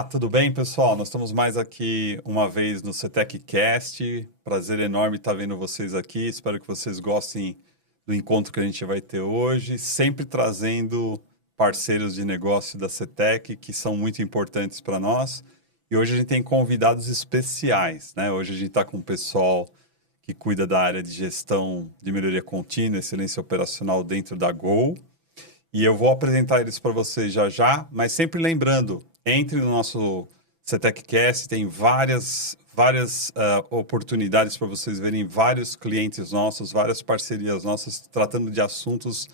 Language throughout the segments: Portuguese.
Olá, tudo bem, pessoal? Nós estamos mais aqui uma vez no CETECcast. Prazer enorme estar vendo vocês aqui. Espero que vocês gostem do encontro que a gente vai ter hoje, sempre trazendo parceiros de negócio da CETEC que são muito importantes para nós. E hoje a gente tem convidados especiais, né? Hoje a gente está com o pessoal que cuida da área de gestão de melhoria contínua, excelência operacional dentro da Gol. E eu vou apresentar eles para vocês já já, mas sempre lembrando, entre no nosso CETECcast, tem várias oportunidades para vocês verem vários clientes nossos, várias parcerias nossas, tratando de assuntos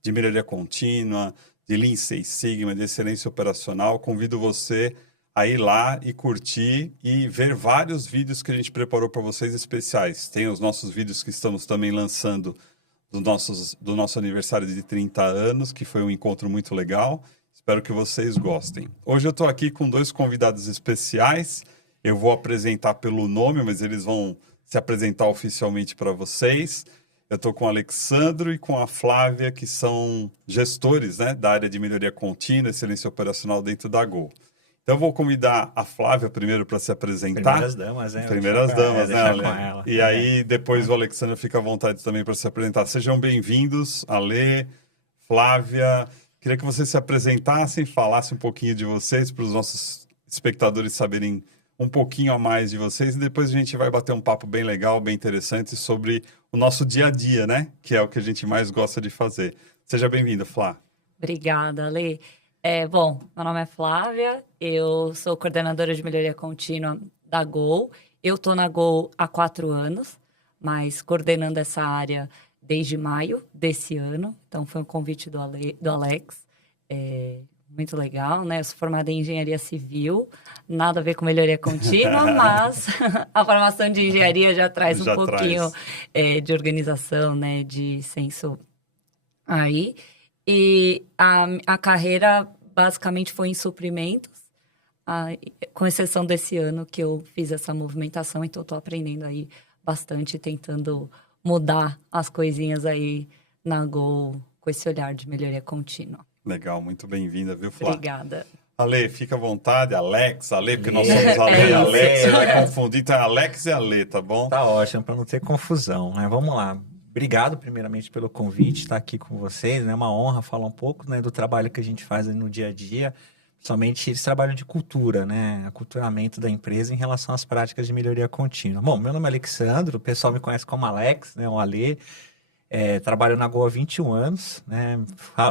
de melhoria contínua, de Lean Six Sigma, de excelência operacional. Convido você a ir lá e curtir e ver vários vídeos que a gente preparou para vocês especiais. Tem os nossos vídeos que estamos também lançando do nosso aniversário de 30 anos, que foi um encontro muito legal. Espero que vocês gostem. Hoje eu estou aqui com dois convidados especiais. Eu vou apresentar pelo nome, mas eles vão se apresentar oficialmente para vocês. Eu estou com o Alexandro e com a Flávia, que são gestores, né, da área de melhoria contínua, excelência operacional dentro da Gol. Então, eu vou convidar a Flávia primeiro para se apresentar. Primeiras damas, né? Primeiras damas, né, Ale? Com ela. E aí, depois o Alexandre fica à vontade também para se apresentar. Sejam bem-vindos, Ale, Flávia. Queria que vocês se apresentassem, falassem um pouquinho de vocês, para os nossos espectadores saberem um pouquinho a mais de vocês. E depois a gente vai bater um papo bem legal, bem interessante sobre o nosso dia a dia, né? Que é o que a gente mais gosta de fazer. Seja bem-vinda, Flá. Obrigada, Ale. Bom, meu nome é Flávia, eu sou coordenadora de melhoria contínua da Gol. Eu estou na Gol há 4 anos, mas coordenando essa área desde maio desse ano. Então, foi um convite do Alex. Muito legal, né? Eu sou formada em engenharia civil, nada a ver com melhoria contínua, mas a formação de engenharia já traz um pouquinho de organização, né? De senso aí. E a carreira basicamente foi em suprimentos, com exceção desse ano que eu fiz essa movimentação, então estou aprendendo aí bastante, tentando mudar as coisinhas aí na Gol com esse olhar de melhoria contínua. Legal, muito bem-vinda, viu, Flá? Obrigada. Ale, fica à vontade, Alex, Ale, porque nós somos Ale e Ale, você vai confundir, então é Alex e Ale, tá bom? Tá ótimo, para não ter confusão, né? Vamos lá. Obrigado, primeiramente, pelo convite, estar aqui com vocês, né? É uma honra falar um pouco, né, do trabalho que a gente faz no dia a dia, principalmente esse trabalho de cultura, né? Aculturamento da empresa em relação às práticas de melhoria contínua. Bom, meu nome é Alexandro, o pessoal me conhece como Alex, né? O Ale. Trabalho na Gol há 21 anos, né?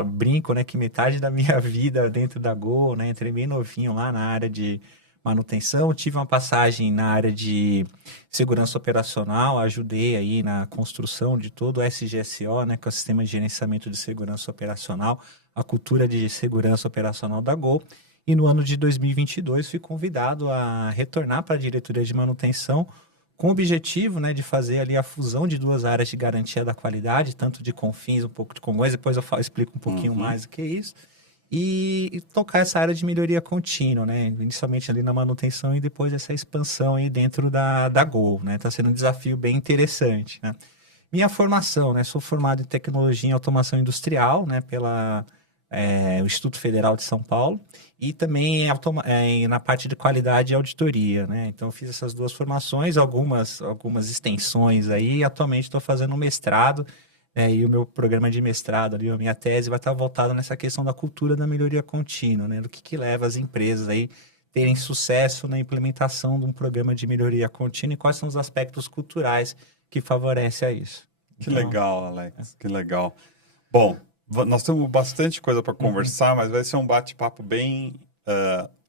Brinco, né, que metade da minha vida dentro da Gol, né? Entrei bem novinho lá na área de manutenção, tive uma passagem na área de segurança operacional, ajudei aí na construção de todo o SGSO, né, que é o Sistema de Gerenciamento de Segurança Operacional, a cultura de segurança operacional da Gol. E no ano de 2022 fui convidado a retornar para a diretoria de manutenção com o objetivo, né, de fazer ali a fusão de duas áreas de garantia da qualidade, tanto de Confins, um pouco de Congonhas, depois eu explico um pouquinho mais o que é isso, e tocar essa área de melhoria contínua, né, inicialmente ali na manutenção e depois essa expansão aí dentro da Gol, né, tá sendo um desafio bem interessante, né. Minha formação, né, sou formado em tecnologia em automação industrial, né, pela o Instituto Federal de São Paulo, e também na parte de qualidade e auditoria, né? Então, eu fiz essas duas formações, algumas extensões aí, e atualmente estou fazendo um mestrado, e o meu programa de mestrado, ali, a minha tese, vai estar voltada nessa questão da cultura da melhoria contínua, né? Do que leva as empresas aí terem sucesso na implementação de um programa de melhoria contínua e quais são os aspectos culturais que favorecem a isso. Que legal, Alex, que legal. Bom, nós temos bastante coisa para conversar, mas vai ser um bate-papo bem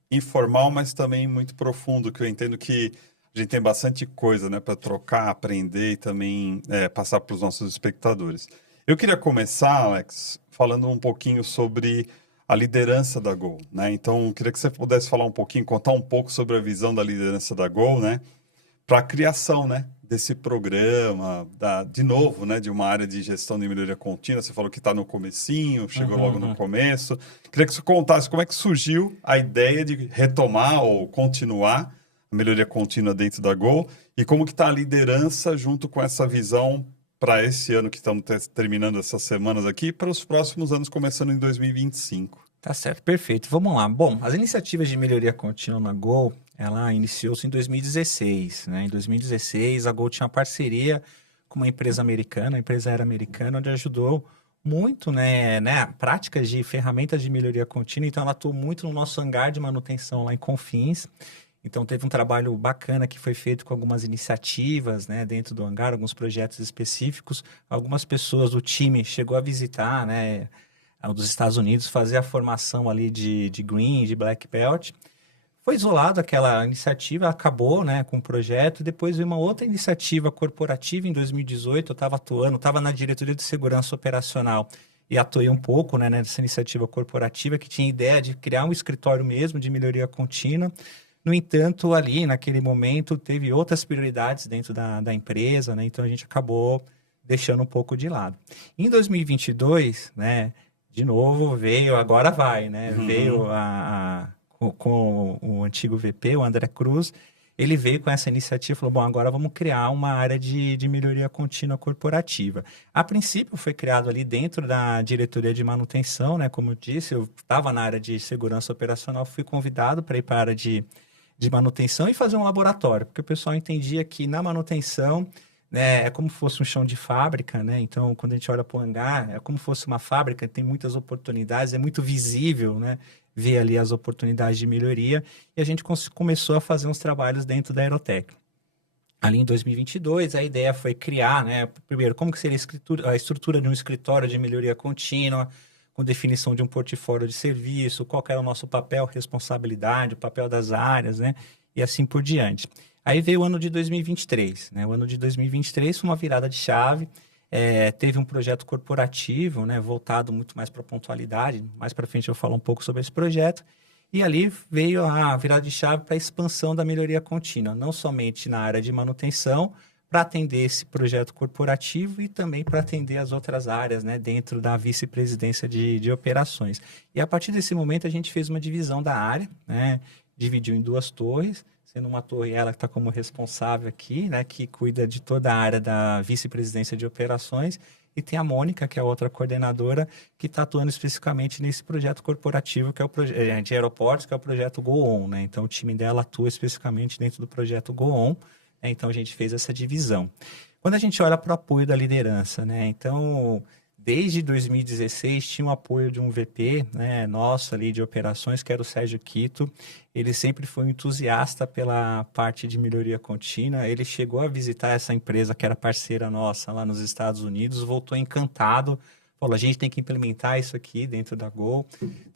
informal, mas também muito profundo, que eu entendo que a gente tem bastante coisa, né, para trocar, aprender e também passar para os nossos espectadores. Eu queria começar, Alex, falando um pouquinho sobre a liderança da Gol, né? Então, eu queria que você pudesse falar um pouquinho, contar um pouco sobre a visão da liderança da Gol, né, para a criação, né, desse programa, de novo, né, de uma área de gestão de melhoria contínua. Você falou que está no comecinho, chegou logo no começo. Queria que você contasse como é que surgiu a ideia de retomar ou continuar a melhoria contínua dentro da Gol e como que está a liderança junto com essa visão para esse ano que estamos terminando essas semanas aqui, para os próximos anos, começando em 2025. Tá certo, perfeito. Vamos lá. Bom, as iniciativas de melhoria contínua na Gol, ela iniciou-se em 2016, né? Em 2016, a Gol tinha uma parceria com uma empresa americana, uma empresa aérea americana, onde ajudou muito, né, práticas de ferramentas de melhoria contínua. Então, ela atuou muito no nosso hangar de manutenção lá em Confins. Então, teve um trabalho bacana que foi feito com algumas iniciativas, né, dentro do hangar, alguns projetos específicos. Algumas pessoas do time chegou a visitar, né, dos Estados Unidos, fazer a formação ali de Green, de Black Belt. Foi isolado aquela iniciativa, acabou, né, com o projeto. Depois veio uma outra iniciativa corporativa em 2018. Eu estava atuando, estava na diretoria de segurança operacional e atuei um pouco, né, nessa iniciativa corporativa que tinha ideia de criar um escritório mesmo de melhoria contínua. No entanto, ali, naquele momento, teve outras prioridades dentro da empresa, né? Então, a gente acabou deixando um pouco de lado. Em 2022, né, de novo, veio, agora vai, né? Veio com o antigo VP, o André Cruz, ele veio com essa iniciativa e falou, bom, agora vamos criar uma área de melhoria contínua corporativa. A princípio, foi criado ali dentro da diretoria de manutenção, né? Como eu disse, eu estava na área de segurança operacional, fui convidado para ir para a área de manutenção e fazer um laboratório, porque o pessoal entendia que na manutenção, né, é como se fosse um chão de fábrica, né? Então, quando a gente olha para o hangar, é como se fosse uma fábrica, tem muitas oportunidades, é muito visível, né? Ver ali as oportunidades de melhoria, e a gente começou a fazer uns trabalhos dentro da Aerotech. Ali em 2022, a ideia foi criar, né, primeiro, como que seria a estrutura de um escritório de melhoria contínua, com definição de um portfólio de serviço, qual que era o nosso papel, responsabilidade, o papel das áreas, né? E assim por diante. Aí veio o ano de 2023, né? O ano de 2023 foi uma virada de chave, teve um projeto corporativo, né, voltado muito mais para a pontualidade, mais para frente eu falo um pouco sobre esse projeto, e ali veio a virada de chave para a expansão da melhoria contínua, não somente na área de manutenção, para atender esse projeto corporativo e também para atender as outras áreas, né, dentro da vice-presidência de operações. E a partir desse momento a gente fez uma divisão da área, né, dividiu em 2 torres, sendo uma torre ela que está como responsável aqui, né, que cuida de toda a área da vice-presidência de operações, e tem a Mônica, que é a outra coordenadora, que está atuando especificamente nesse projeto corporativo, que é o projeto de aeroportos, que é o projeto Go-On, né? Então o time dela atua especificamente dentro do projeto Go-On. Então, a gente fez essa divisão. Quando a gente olha para o apoio da liderança, né? Então, desde 2016, tinha o apoio de um VP, né, nosso ali de operações, que era o Sérgio Quito. Ele sempre foi um entusiasta pela parte de melhoria contínua. Ele chegou a visitar essa empresa, que era parceira nossa lá nos Estados Unidos, voltou encantado. Falou, a gente tem que implementar isso aqui dentro da Gol.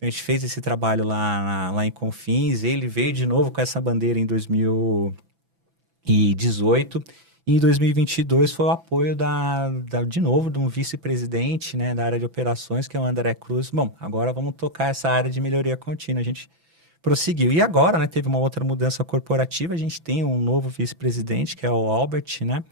A gente fez esse trabalho lá em Confins. Ele veio de novo com essa bandeira em 2018, e em 2022 foi o apoio de novo, de um vice-presidente, né, da área de operações, que é o André Cruz. Bom, agora vamos tocar essa área de melhoria contínua. A gente prosseguiu. E agora, né, teve uma outra mudança corporativa, a gente tem um novo vice-presidente, que é o Albert, né,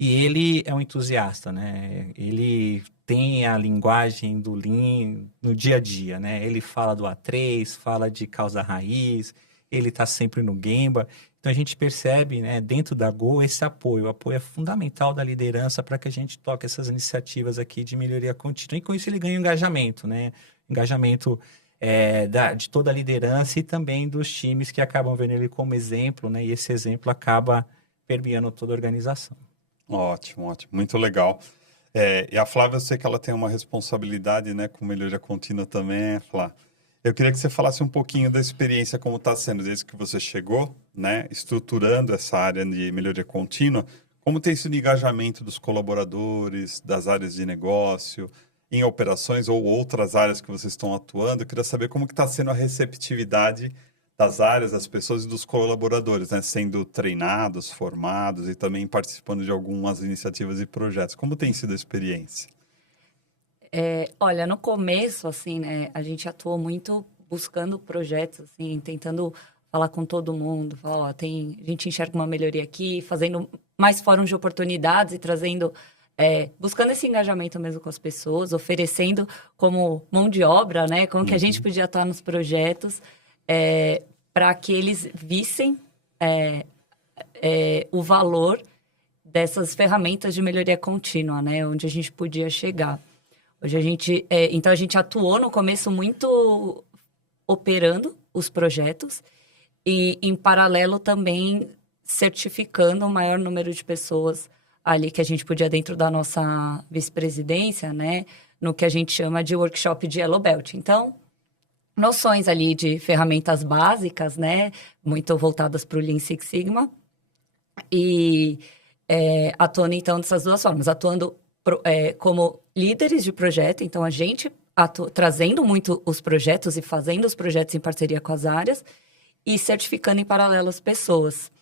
e ele é um entusiasta, né, ele tem a linguagem do Lean no dia a dia, né, ele fala do A3, fala de causa raiz, ele está sempre no Gemba. Então, a gente percebe, né, dentro da Gol esse apoio. O apoio é fundamental da liderança para que a gente toque essas iniciativas aqui de melhoria contínua. E com isso ele ganha engajamento, né? Engajamento de toda a liderança e também dos times que acabam vendo ele como exemplo, né? E esse exemplo acaba permeando toda a organização. Ótimo, ótimo. Muito legal. E a Flávia, eu sei que ela tem uma responsabilidade, né, com melhoria contínua também, Flávia. Eu queria que você falasse um pouquinho da experiência, como está sendo desde que você chegou, né, estruturando essa área de melhoria contínua, como tem sido o engajamento dos colaboradores, das áreas de negócio, em operações ou outras áreas que vocês estão atuando. Eu queria saber como que está sendo a receptividade das áreas, das pessoas e dos colaboradores, né, sendo treinados, formados e também participando de algumas iniciativas e projetos. Como tem sido a experiência? Olha, no começo, assim, né, a gente atuou muito buscando projetos, assim, tentando falar com todo mundo, falar, ó, a gente enxerga uma melhoria aqui, fazendo mais fóruns de oportunidades e trazendo, buscando esse engajamento mesmo com as pessoas, oferecendo como mão de obra, né, como que a gente podia atuar nos projetos, para que eles vissem o valor dessas ferramentas de melhoria contínua, né, onde a gente podia chegar. Hoje então a gente atuou no começo muito operando os projetos e, em paralelo, também certificando o maior número de pessoas ali que a gente podia dentro da nossa vice-presidência, né? No que a gente chama de workshop de Yellow Belt. Então, noções ali de ferramentas básicas, né? Muito voltadas para o Lean Six Sigma. E atuando, então, dessas duas formas. Atuando como líderes de projeto. Então, a gente trazendo muito os projetos e fazendo os projetos em parceria com as áreas. E certificando em paralelo as pessoas.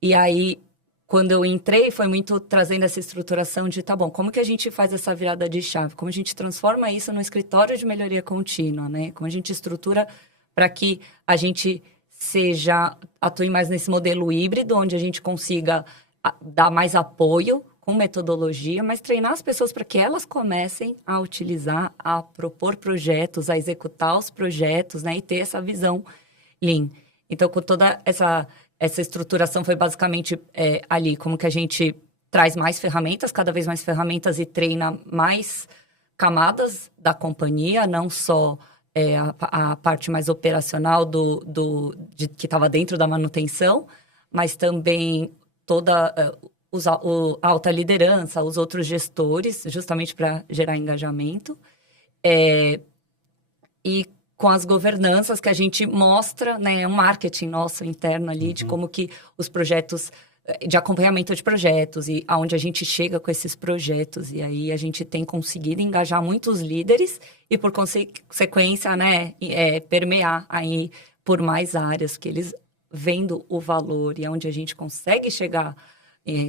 E aí, quando eu entrei, foi muito trazendo essa estruturação de, tá bom, como que a gente faz essa virada de chave? Como a gente transforma isso no escritório de melhoria contínua, né? Como a gente estrutura para que a gente atue mais nesse modelo híbrido, onde a gente consiga dar mais apoio com metodologia, mas treinar as pessoas para que elas comecem a utilizar, a propor projetos, a executar os projetos, né? E ter essa visão Lean. Então, com toda essa estruturação foi basicamente ali, como que a gente traz mais ferramentas, cada vez mais ferramentas e treina mais camadas da companhia, não só a parte mais operacional que estava dentro da manutenção, mas também toda a alta liderança, os outros gestores, justamente para gerar engajamento. E com as governanças que a gente mostra, né, um marketing nosso interno ali, de como que os projetos, de acompanhamento de projetos e aonde a gente chega com esses projetos. E aí a gente tem conseguido engajar muitos líderes e, por consequência, né, permear aí por mais áreas, que eles vendo o valor e aonde a gente consegue chegar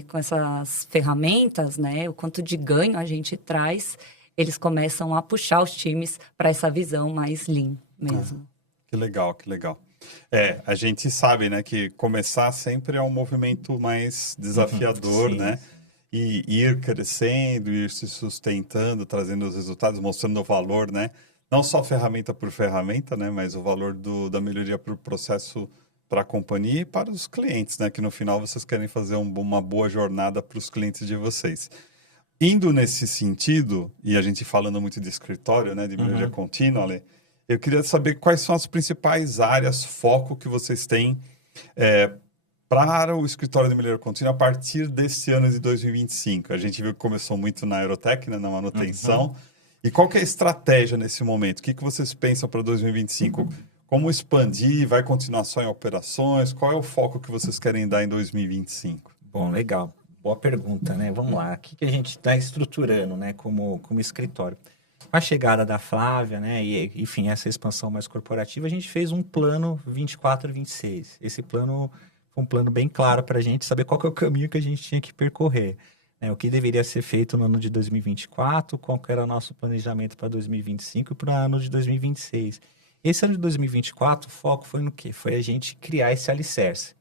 com essas ferramentas, né, o quanto de ganho a gente traz, eles começam a puxar os times para essa visão mais Lean mesmo. Que legal, que legal. A gente sabe, né, que começar sempre é um movimento mais desafiador, né? E ir crescendo, ir se sustentando, trazendo os resultados, mostrando o valor, né? Não só ferramenta por ferramenta, né? Mas o valor da melhoria para o processo, para a companhia e para os clientes, né? Que no final vocês querem fazer uma boa jornada para os clientes de vocês. Indo nesse sentido, e a gente falando muito de escritório, né, de melhoria contínua, Ale, eu queria saber quais são as principais áreas, foco que vocês têm para o escritório de melhoria contínua a partir desse ano de 2025. A gente viu que começou muito na Aerotech, né, na manutenção. E qual que é a estratégia nesse momento? O que vocês pensam para 2025? Como expandir? Vai continuar só em operações? Qual é o foco que vocês querem dar em 2025? Bom, legal. Boa pergunta, né? Vamos lá. O que a gente está estruturando, né, como escritório? Com a chegada da Flávia, né, e, enfim, essa expansão mais corporativa, a gente fez um plano 24-26. Esse plano foi um plano bem claro para a gente saber qual que é o caminho que a gente tinha que percorrer, né? O que deveria ser feito no ano de 2024, qual que era o nosso planejamento para 2025 e para o ano de 2026. Esse ano de 2024, o foco foi no quê? Foi a gente criar esse alicerce.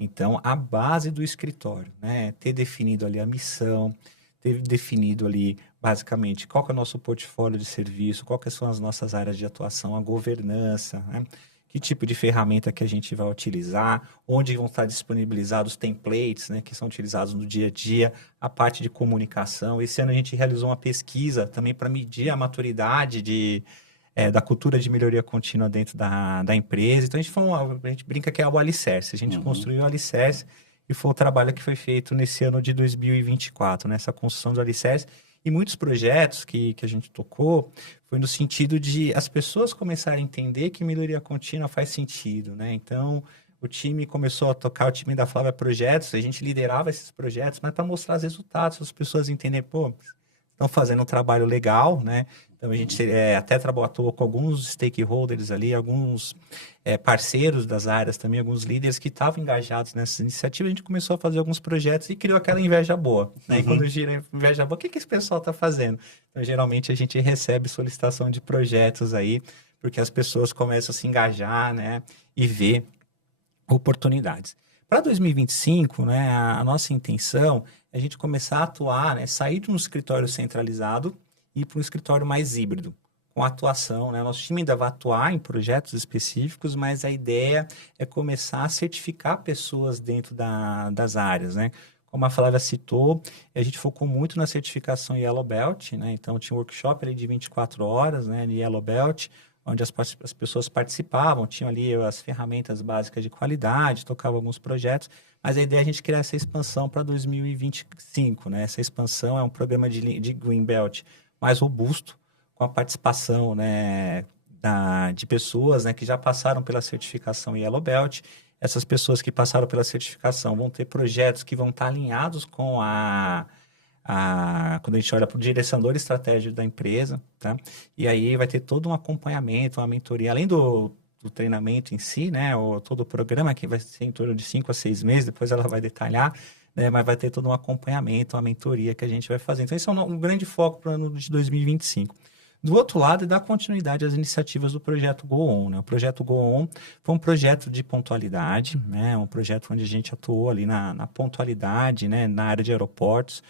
Então, a base do escritório, né? Ter definido ali a missão, ter definido ali, basicamente, qual que é o nosso portfólio de serviço, qual que são as nossas áreas de atuação, a governança, né? Que tipo de ferramenta que a gente vai utilizar, onde vão estar disponibilizados os templates, né? Que são utilizados no dia a dia, a parte de comunicação. Esse ano a gente realizou uma pesquisa também para medir a maturidade da cultura de melhoria contínua dentro da empresa. Então, a gente brinca que é o alicerce. A gente construiu o alicerce e foi o trabalho que foi feito nesse ano de 2024, nessa construção do alicerce. E muitos projetos que a gente tocou foi no sentido de as pessoas começarem a entender que melhoria contínua faz sentido, né? Então, o time começou a tocar, o time da Flávia Projetos, a gente liderava esses projetos, mas para mostrar os resultados, as pessoas entenderem, pô, estão fazendo um trabalho legal, né? Então, a gente até atuou com alguns stakeholders ali, alguns parceiros das áreas também, alguns líderes que estavam engajados nessa iniciativa. A gente começou a fazer alguns projetos e criou aquela inveja boa, né? E quando gira a inveja boa, o que esse pessoal está fazendo? Então, geralmente, a gente recebe solicitação de projetos aí, porque as pessoas começam a se engajar, né? E ver oportunidades. Para 2025, né, a nossa intenção é a gente começar a atuar, né, sair de um escritório centralizado e ir para um escritório mais híbrido, com atuação, né? Nosso time ainda vai atuar em projetos específicos, mas a ideia é começar a certificar pessoas dentro das áreas, né? Como a Flávia citou, a gente focou muito na certificação Yellow Belt, né? Então, tinha um workshop ali de 24 horas, né, de Yellow Belt, onde as pessoas participavam, tinham ali as ferramentas básicas de qualidade, tocavam alguns projetos, mas a ideia é a gente criar essa expansão para 2025, né? Essa expansão é um programa de Greenbelt mais robusto, com a participação, né, de pessoas, né, que já passaram pela certificação Yellow Belt. Essas pessoas que passaram pela certificação vão ter projetos que vão estar alinhados com quando a gente olha para o direcionador estratégico da empresa, tá? E aí vai ter todo um acompanhamento, uma mentoria, além do treinamento em si, né? Todo o programa que vai ser em torno de 5 a 6 meses, depois ela vai detalhar, né? Mas vai ter todo um acompanhamento, uma mentoria que a gente vai fazer. Então, esse é um grande foco para o ano de 2025. Do outro lado, é dar continuidade às iniciativas do projeto Go On, né? O projeto Go On foi um projeto de pontualidade, né? Um projeto onde a gente atuou ali na pontualidade, né? Na área de aeroportos.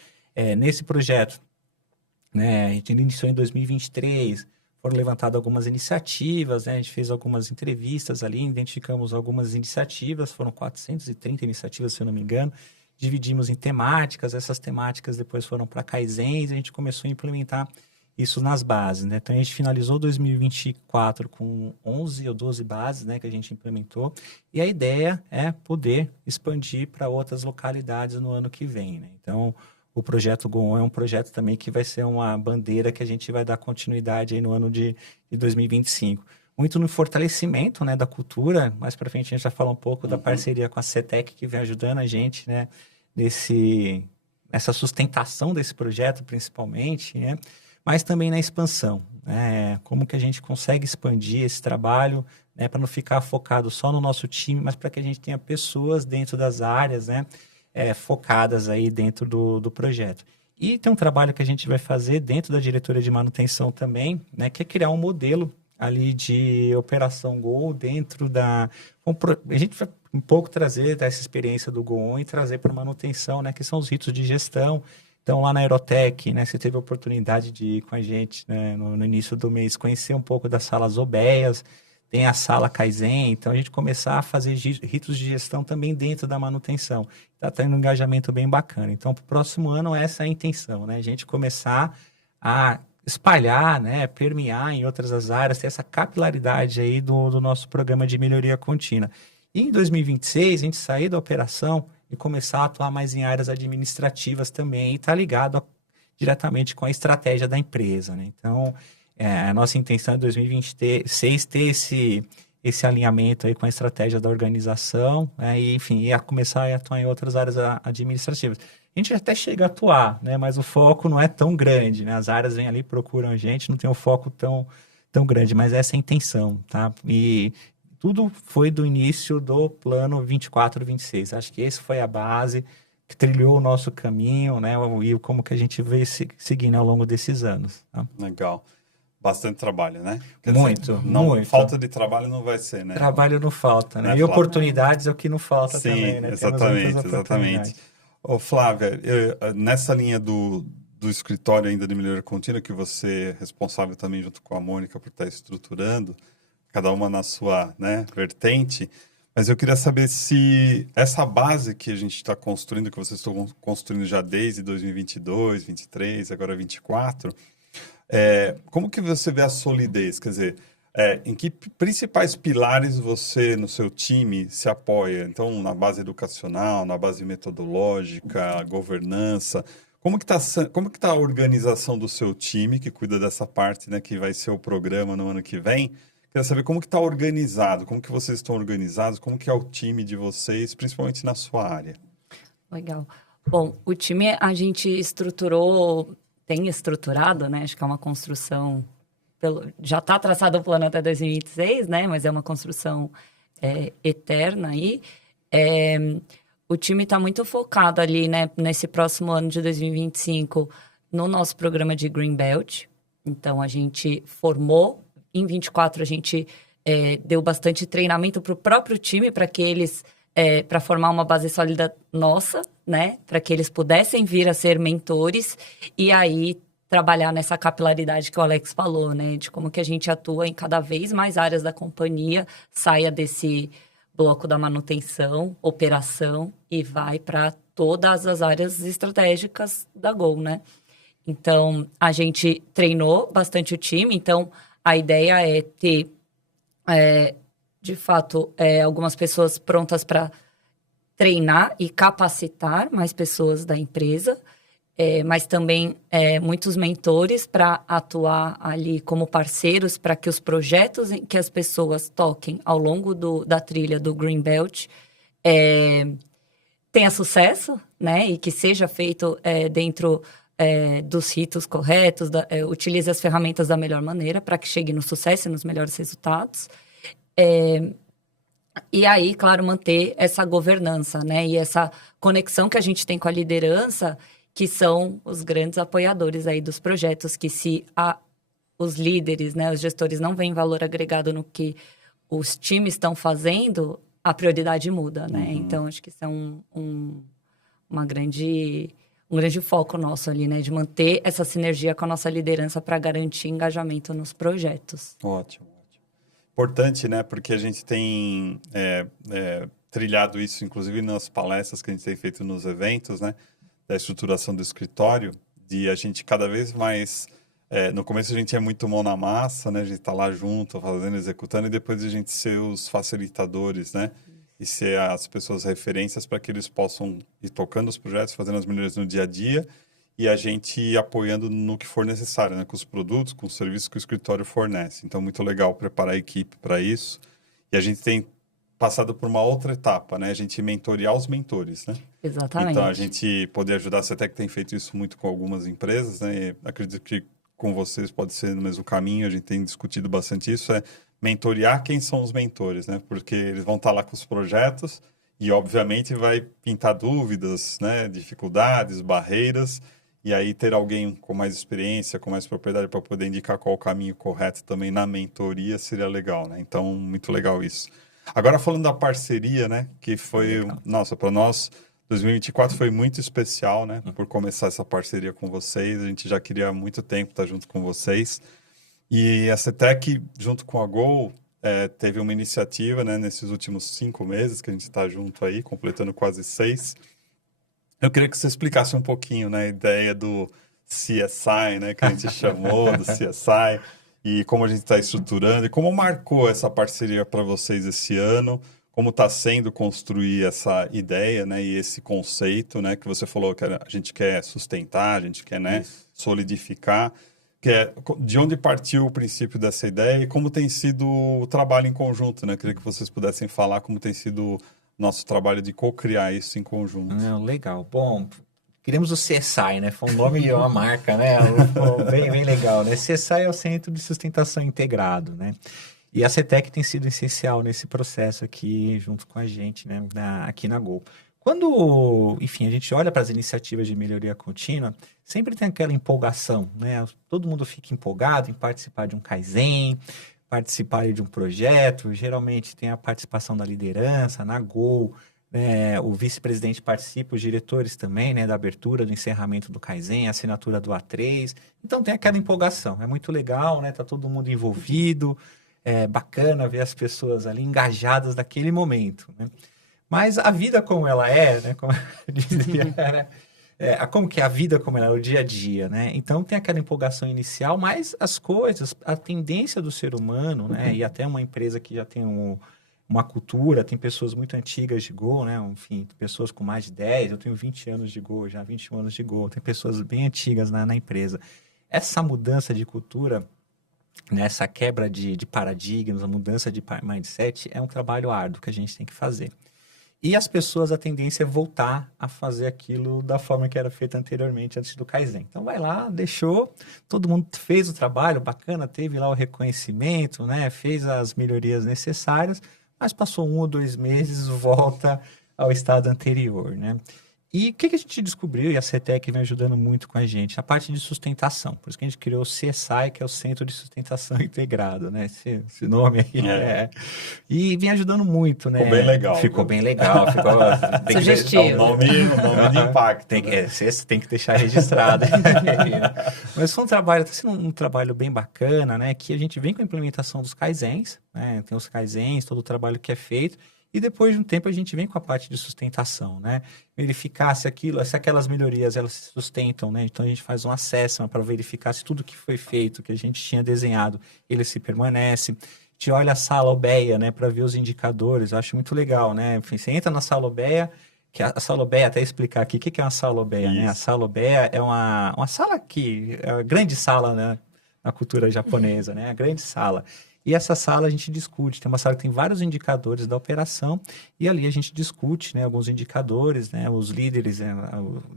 Nesse projeto, né? A gente iniciou em 2023, foram levantadas algumas iniciativas, né? A gente fez algumas entrevistas ali, identificamos algumas iniciativas, foram 430 iniciativas, se eu não me engano. Dividimos em temáticas, essas temáticas depois foram para Kaizens, a gente começou a implementar isso nas bases, né? Então, a gente finalizou 2024 com 11 ou 12 bases, né, que a gente implementou. E a ideia é poder expandir para outras localidades no ano que vem, né? Então, o projeto Go On é um projeto também que vai ser uma bandeira que a gente vai dar continuidade aí no ano de 2025. Muito no fortalecimento, né, da cultura. Mais para frente, a gente vai falar um pouco da parceria com a CETEC, que vem ajudando a gente, né, nessa sustentação desse projeto, principalmente, né? Mas também na expansão, né? Como que a gente consegue expandir esse trabalho, né? Para não ficar focado só no nosso time, mas para que a gente tenha pessoas dentro das áreas, né? Focadas aí dentro do projeto. E tem um trabalho que a gente vai fazer dentro da diretoria de manutenção também, né? Que é criar um modelo ali de operação Go dentro da... A gente vai um pouco trazer dessa experiência do Go On e trazer para manutenção, né? Que são os ritos de gestão. Então, lá na Aerotech, né, você teve a oportunidade de ir com a gente, né, no início do mês, conhecer um pouco das salas OBEAs, tem a sala Kaizen, então a gente começar a fazer ritos de gestão também dentro da manutenção. Está tendo um engajamento bem bacana. Então, para o próximo ano, essa é a intenção, né? A gente começar a espalhar, né, permear em outras as áreas, ter essa capilaridade aí do nosso programa de melhoria contínua. E em 2026, a gente sair da operação e começar a atuar mais em áreas administrativas também, e está ligado diretamente com a estratégia da empresa, né? Então, a nossa intenção em 2026 ter esse alinhamento aí com a estratégia da organização, né? E, enfim, começar a atuar em outras áreas administrativas. A gente até chega a atuar, né? Mas o foco não é tão grande, né? As áreas vêm ali, procuram a gente, não tem um foco tão grande, mas essa é a intenção, tá? E tudo foi do início do plano 24-26. Acho que esse foi a base que trilhou o nosso caminho, né? E como que a gente veio seguindo ao longo desses anos. Tá? Legal. Bastante trabalho, né? Muito. Falta de trabalho não vai ser, né? Trabalho não falta, né? Né, e oportunidades é o que não falta também, né? Exatamente. Ô, Flávia, nessa linha do escritório ainda de melhoria contínua, que você é responsável também junto com a Mônica por estar estruturando, cada uma na sua, né, vertente, mas eu queria saber se essa base que a gente está construindo, que vocês estão construindo já desde 2022, 23, agora 24, como que você vê a solidez? Quer dizer, em que principais pilares você, no seu time, se apoia? Então, na base educacional, na base metodológica, governança, como que tá a organização do seu time, que cuida dessa parte, né, que vai ser o programa no ano que vem? Queria saber como que está organizado, como que vocês estão organizados, como que é o time de vocês, principalmente na sua área. Legal. Bom, o time a gente tem estruturado, né? Acho que é uma construção, já está traçado o plano até 2026, né? Mas é uma construção eterna aí. O time está muito focado ali, né? Nesse próximo ano de 2025, no nosso programa de Greenbelt. Então, a gente formou. Em 24, a gente deu bastante treinamento para o próprio time, para que eles, para formar uma base sólida nossa, né? Para que eles pudessem vir a ser mentores e aí trabalhar nessa capilaridade que o Alex falou, né? De como que a gente atua em cada vez mais áreas da companhia, saia desse bloco da manutenção, operação e vai para todas as áreas estratégicas da Gol, né? Então, a gente treinou bastante o time, então... a ideia é ter, de fato, algumas pessoas prontas para treinar e capacitar mais pessoas da empresa, mas também muitos mentores para atuar ali como parceiros para que os projetos que as pessoas toquem ao longo da trilha do Greenbelt tenha sucesso, né? E que seja feito dentro dos ritos corretos, utilize as ferramentas da melhor maneira para que chegue no sucesso e nos melhores resultados. E aí, claro, manter essa governança, né? E essa conexão que a gente tem com a liderança, que são os grandes apoiadores aí dos projetos, que se os líderes, né, os gestores não veem valor agregado no que os times estão fazendo, a prioridade muda, né? Então, acho que isso é um grande foco nosso ali, né? De manter essa sinergia com a nossa liderança para garantir engajamento nos projetos. Ótimo. Importante, né? Porque a gente tem trilhado isso, inclusive nas palestras que a gente tem feito nos eventos, né? Da estruturação do escritório, de a gente cada vez mais... no começo a gente é muito mão na massa, né? A gente tá lá junto, fazendo, executando, e depois a gente ser os facilitadores, né? E ser as pessoas referências para que eles possam ir tocando os projetos, fazendo as melhorias no dia a dia, e a gente ir apoiando no que for necessário, né? Com os produtos, com os serviços que o escritório fornece. Então, muito legal preparar a equipe para isso. E a gente tem passado por uma outra etapa, né? A gente mentorear os mentores, né? Exatamente. Então, a gente poder ajudar, você até que tem feito isso muito com algumas empresas, né? E acredito que com vocês pode ser no mesmo caminho, a gente tem discutido bastante isso, mentorear quem são os mentores, né? Porque eles vão estar lá com os projetos e, obviamente, vai pintar dúvidas, né? Dificuldades, barreiras, e aí ter alguém com mais experiência, com mais propriedade para poder indicar qual o caminho correto também na mentoria seria legal, né? Então, muito legal isso. Agora, falando da parceria, né? Que foi, nossa, para nós, 2024 foi muito especial, né? Por começar essa parceria com vocês. A gente já queria há muito tempo estar junto com vocês. E a CETEC, junto com a Gol, teve uma iniciativa, né? Nesses últimos 5 meses que a gente está junto aí, completando quase 6. Eu queria que você explicasse um pouquinho, né? A ideia do CSI, né? Que a gente chamou do CSI. E como a gente está estruturando e como marcou essa parceria para vocês esse ano, como está sendo construir essa ideia, né, e esse conceito, né, que você falou que a gente quer sustentar, a gente quer, né, solidificar, de onde partiu o princípio dessa ideia e como tem sido o trabalho em conjunto, né? Queria que vocês pudessem falar como tem sido o nosso trabalho de co-criar isso em conjunto. Legal. Bom, queremos o CSI, né? Foi um nome e uma marca, né? Bem legal, né? CSI é o Centro de Sustentação Integrado, né? E a CETEC tem sido essencial nesse processo aqui, junto com a gente, né? Aqui na Gol. Quando, enfim, a gente olha para as iniciativas de melhoria contínua, sempre tem aquela empolgação, né? Todo mundo fica empolgado em participar de um Kaizen, participar de um projeto. Geralmente tem a participação da liderança, na Gol, o vice-presidente participa, os diretores também, né, da abertura, do encerramento do Kaizen, a assinatura do A3. Então tem aquela empolgação, é muito legal, né? Tá todo mundo envolvido, é bacana ver as pessoas ali engajadas naquele momento, né? Mas a vida como ela é, né, como eu dizia, né? Como que é a vida como ela é, o dia a dia, né? Então tem aquela empolgação inicial, mas as coisas, a tendência do ser humano, né? E até uma empresa que já tem uma cultura, tem pessoas muito antigas de Go, né? Enfim, pessoas com mais de 10, eu tenho 20 anos de Go, já 21 anos de Go, tem pessoas bem antigas na empresa. Essa mudança de cultura, né? Essa quebra de paradigmas, a mudança de mindset é um trabalho árduo que a gente tem que fazer. E as pessoas, a tendência é voltar a fazer aquilo da forma que era feito anteriormente, antes do Kaizen. Então, vai lá, deixou, todo mundo fez o trabalho bacana, teve lá o reconhecimento, né? Fez as melhorias necessárias, mas passou 1 ou 2 meses, volta ao estado anterior, né? E o que a gente descobriu, e a CETEC vem ajudando muito com a gente? A parte de sustentação. Por isso que a gente criou o CSI, que é o Centro de Sustentação Integrado, né? Esse nome aí. E vem ajudando muito, né? Ficou bem legal. Ficou bem legal. Sugestivo. É um nome de impacto. Você tem que deixar registrado. Mas foi está sendo um trabalho bem bacana, né? Que a gente vem com a implementação dos Kaizens, né? Tem os Kaizens, todo o trabalho que é feito. E depois de um tempo a gente vem com a parte de sustentação, né? Verificar se aquelas melhorias elas se sustentam, né? Então a gente faz um assessment para verificar se tudo que foi feito, que a gente tinha desenhado, ele se permanece. A gente olha a sala OBEA, né, para ver os indicadores. Eu acho muito legal, né? Enfim, você entra na sala OBEA, que a sala OBEA, até explicar aqui, o que é uma sala OBEA, né? A sala OBEA é uma sala que é a grande sala, né, na cultura japonesa, né? A grande sala. E essa sala a gente discute, tem uma sala que tem vários indicadores da operação, e ali a gente discute, né, alguns indicadores, né, os líderes, né,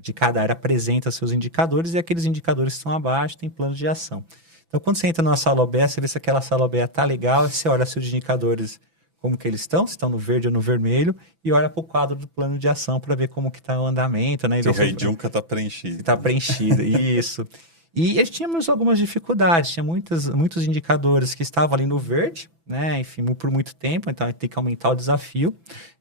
de cada área apresenta seus indicadores, e aqueles indicadores que estão abaixo têm planos de ação. Então, quando você entra numa sala OBEA, você vê se aquela sala OBEA está legal, você olha se os indicadores, como que eles estão, se estão no verde ou no vermelho, e olha para o quadro do plano de ação para ver como que está o andamento, né? Se o Rei Junca está preenchido. Está preenchido, isso. E tínhamos algumas dificuldades, tinha muitos indicadores que estavam ali no verde, né? Enfim, por muito tempo, então a gente tem que aumentar o desafio.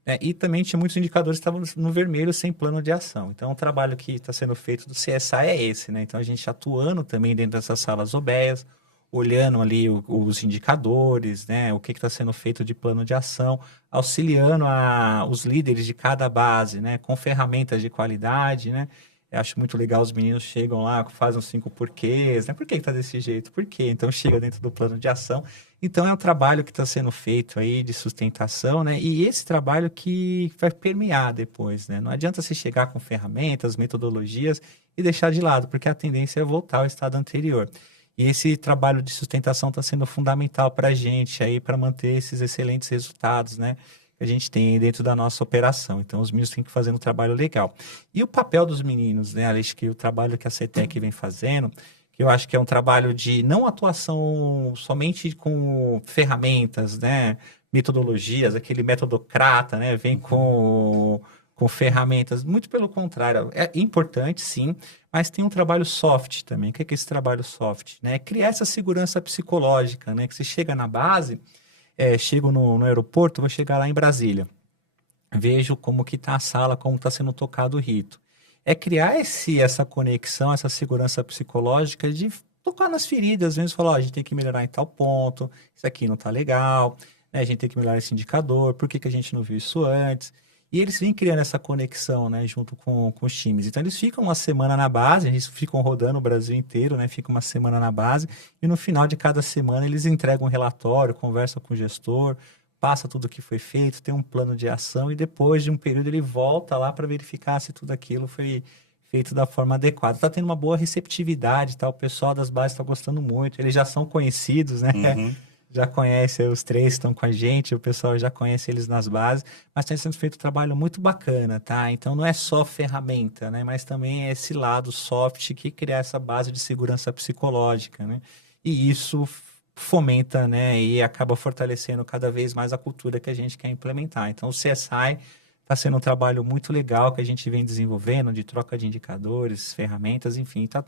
Né? E também tinha muitos indicadores que estavam no vermelho sem plano de ação. Então, o trabalho que está sendo feito do CSA é esse, né? Então, a gente atuando também dentro dessas salas OBEAs, olhando ali os indicadores, né? O que está sendo feito de plano de ação, auxiliando os líderes de cada base, né? Com ferramentas de qualidade, né? Eu acho muito legal, os meninos chegam lá, fazem os 5 porquês, né? Por que está desse jeito? Por quê? Então, chega dentro do plano de ação. Então, é um trabalho que está sendo feito aí de sustentação, né? E esse trabalho que vai permear depois, né? Não adianta você chegar com ferramentas, metodologias e deixar de lado, porque a tendência é voltar ao estado anterior. E esse trabalho de sustentação está sendo fundamental para a gente aí, para manter esses excelentes resultados, né? Que a gente tem dentro da nossa operação. Então, os meninos têm que fazer um trabalho legal. E o papel dos meninos, né, Alex, que o trabalho que a CETEC vem fazendo, que eu acho que é um trabalho de não atuação somente com ferramentas, né, metodologias, aquele metodocrata, né, vem com ferramentas. Muito pelo contrário, é importante, sim, mas tem um trabalho soft também. O que é esse trabalho soft? Né? Criar essa segurança psicológica, né, que você chega na base... chego no aeroporto, vou chegar lá em Brasília. Vejo como que está a sala, como está sendo tocado o rito. É criar essa conexão, essa segurança psicológica de tocar nas feridas, mesmo falar, a gente tem que melhorar em tal ponto, isso aqui não está legal, né? A gente tem que melhorar esse indicador, por que a gente não viu isso antes? E eles vêm criando essa conexão, né, junto com os times. Então, eles ficam uma semana na base, eles ficam rodando o Brasil inteiro, né, ficam uma semana na base, e no final de cada semana eles entregam um relatório, conversam com o gestor, passa tudo o que foi feito, tem um plano de ação, e depois de um período ele volta lá para verificar se tudo aquilo foi feito da forma adequada. Está tendo uma boa receptividade, tá? O pessoal das bases está gostando muito, eles já são conhecidos, né? Uhum. Já conhece os três que estão com a gente, o pessoal já conhece eles nas bases, mas tem sendo feito um trabalho muito bacana, tá? Então não é só ferramenta, né? Mas também é esse lado soft que cria essa base de segurança psicológica, né? E isso fomenta, né? E acaba fortalecendo cada vez mais a cultura que a gente quer implementar. Então o CSI está sendo um trabalho muito legal que a gente vem desenvolvendo, de troca de indicadores, ferramentas, enfim, está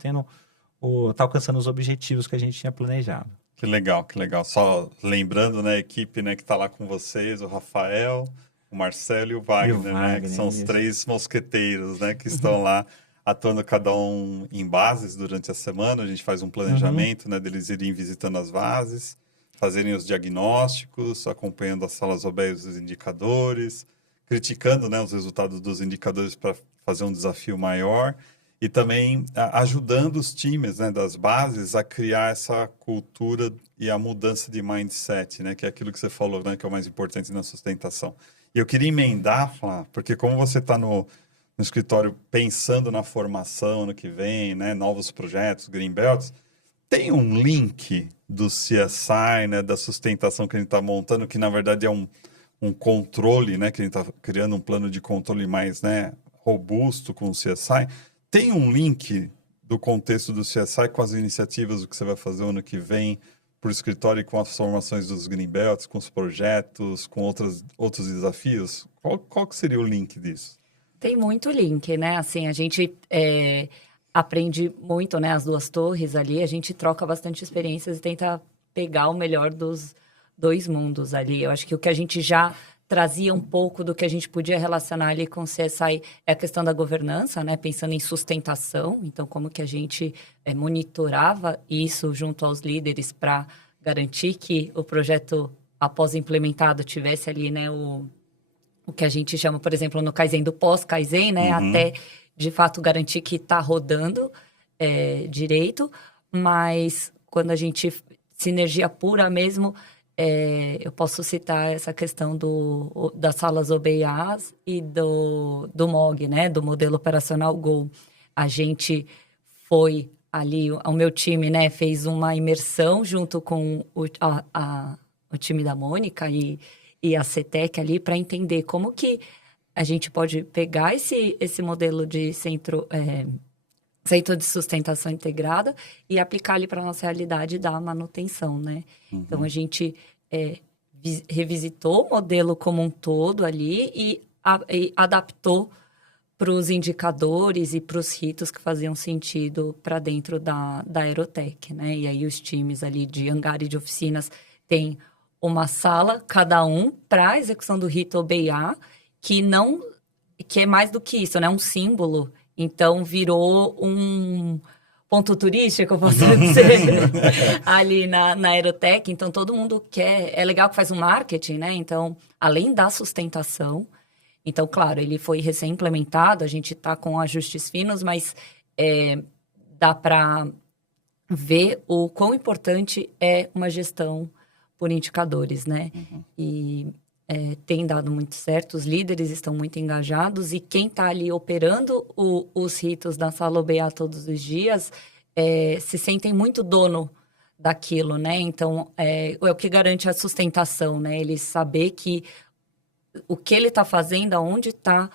alcançando os objetivos que a gente tinha planejado. Que legal, que legal. Só lembrando, né, a equipe, né, que está lá com vocês, o Rafael, o Marcelo e o Wagner, né, que são os três mosqueteiros, né, que estão lá atuando cada um em bases durante a semana. A gente faz um planejamento, né, deles irem visitando as bases, fazerem os diagnósticos, acompanhando as salas OBEAs, os indicadores, criticando, né, os resultados dos indicadores para fazer um desafio maior. E também ajudando os times, né, das bases a criar essa cultura e a mudança de mindset, né, que é aquilo que você falou, né, que é o mais importante na sustentação. E eu queria emendar, Flá, porque como você está no escritório pensando na formação no que vem, né, novos projetos, Green Belts, tem um link do CSI, né, da sustentação que a gente está montando, que na verdade é um controle, né, que a gente está criando um plano de controle mais, né, robusto com o CSI. Tem um link do contexto do CSI com as iniciativas do que você vai fazer o ano que vem para o escritório e com as formações dos Green Belts, com os projetos, com outros desafios? Qual que seria o link disso? Tem muito link, né? Assim, a gente aprende muito, né? As duas torres ali, a gente troca bastante experiências e tenta pegar o melhor dos dois mundos ali. Eu acho que o que a gente já trazia um pouco do que a gente podia relacionar ali com o CSI é a questão da governança, né? Pensando em sustentação. Então, como que a gente monitorava isso junto aos líderes para garantir que o projeto, após implementado, tivesse ali, né, o que a gente chama, por exemplo, no Kaizen do pós-Kaizen, né? Até, de fato, garantir que está rodando direito. Mas quando a gente... Sinergia pura mesmo, eu posso citar essa questão das salas OBAs e do MOG, né? Do Modelo Operacional Go. A gente foi ali, o meu time, né? Fez uma imersão junto com o time da Mônica e a CETEC ali para entender como que a gente pode pegar esse modelo de centro de sustentação integrada e aplicar ali para a nossa realidade da manutenção, né? Então, a gente revisitou o modelo como um todo ali e adaptou para os indicadores e para os ritos que faziam sentido para dentro da Aerotech, né? E aí os times ali de hangar e de oficinas têm uma sala, cada um, para a execução do rito OBA, que é mais do que isso, né? Um símbolo. Então, virou um ponto turístico, eu posso dizer, ali na Aerotech. Então, todo mundo quer... É legal que faz um marketing, né? Então, além da sustentação... Então, claro, ele foi recém-implementado, a gente está com ajustes finos, mas dá para ver o quão importante é uma gestão por indicadores, né? E tem dado muito certo, os líderes estão muito engajados e quem está ali operando os ritos da sala OBA todos os dias se sentem muito dono daquilo, né? Então, é o que garante a sustentação, né? Ele saber que o que ele está fazendo, aonde está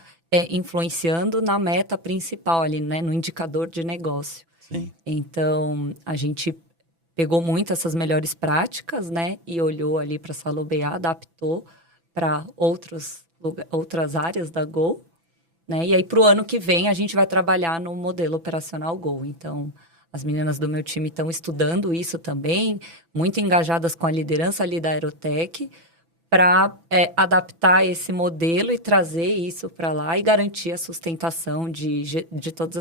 influenciando na meta principal ali, né? No indicador de negócio. Sim. Então, a gente pegou muito essas melhores práticas, né? E olhou ali para a sala OBA, adaptou para outras áreas da Gol, né? E aí, para o ano que vem, a gente vai trabalhar no modelo operacional Gol. Então, as meninas do meu time estão estudando isso também, muito engajadas com a liderança ali da Aerotech, para adaptar esse modelo e trazer isso para lá e garantir a sustentação de todos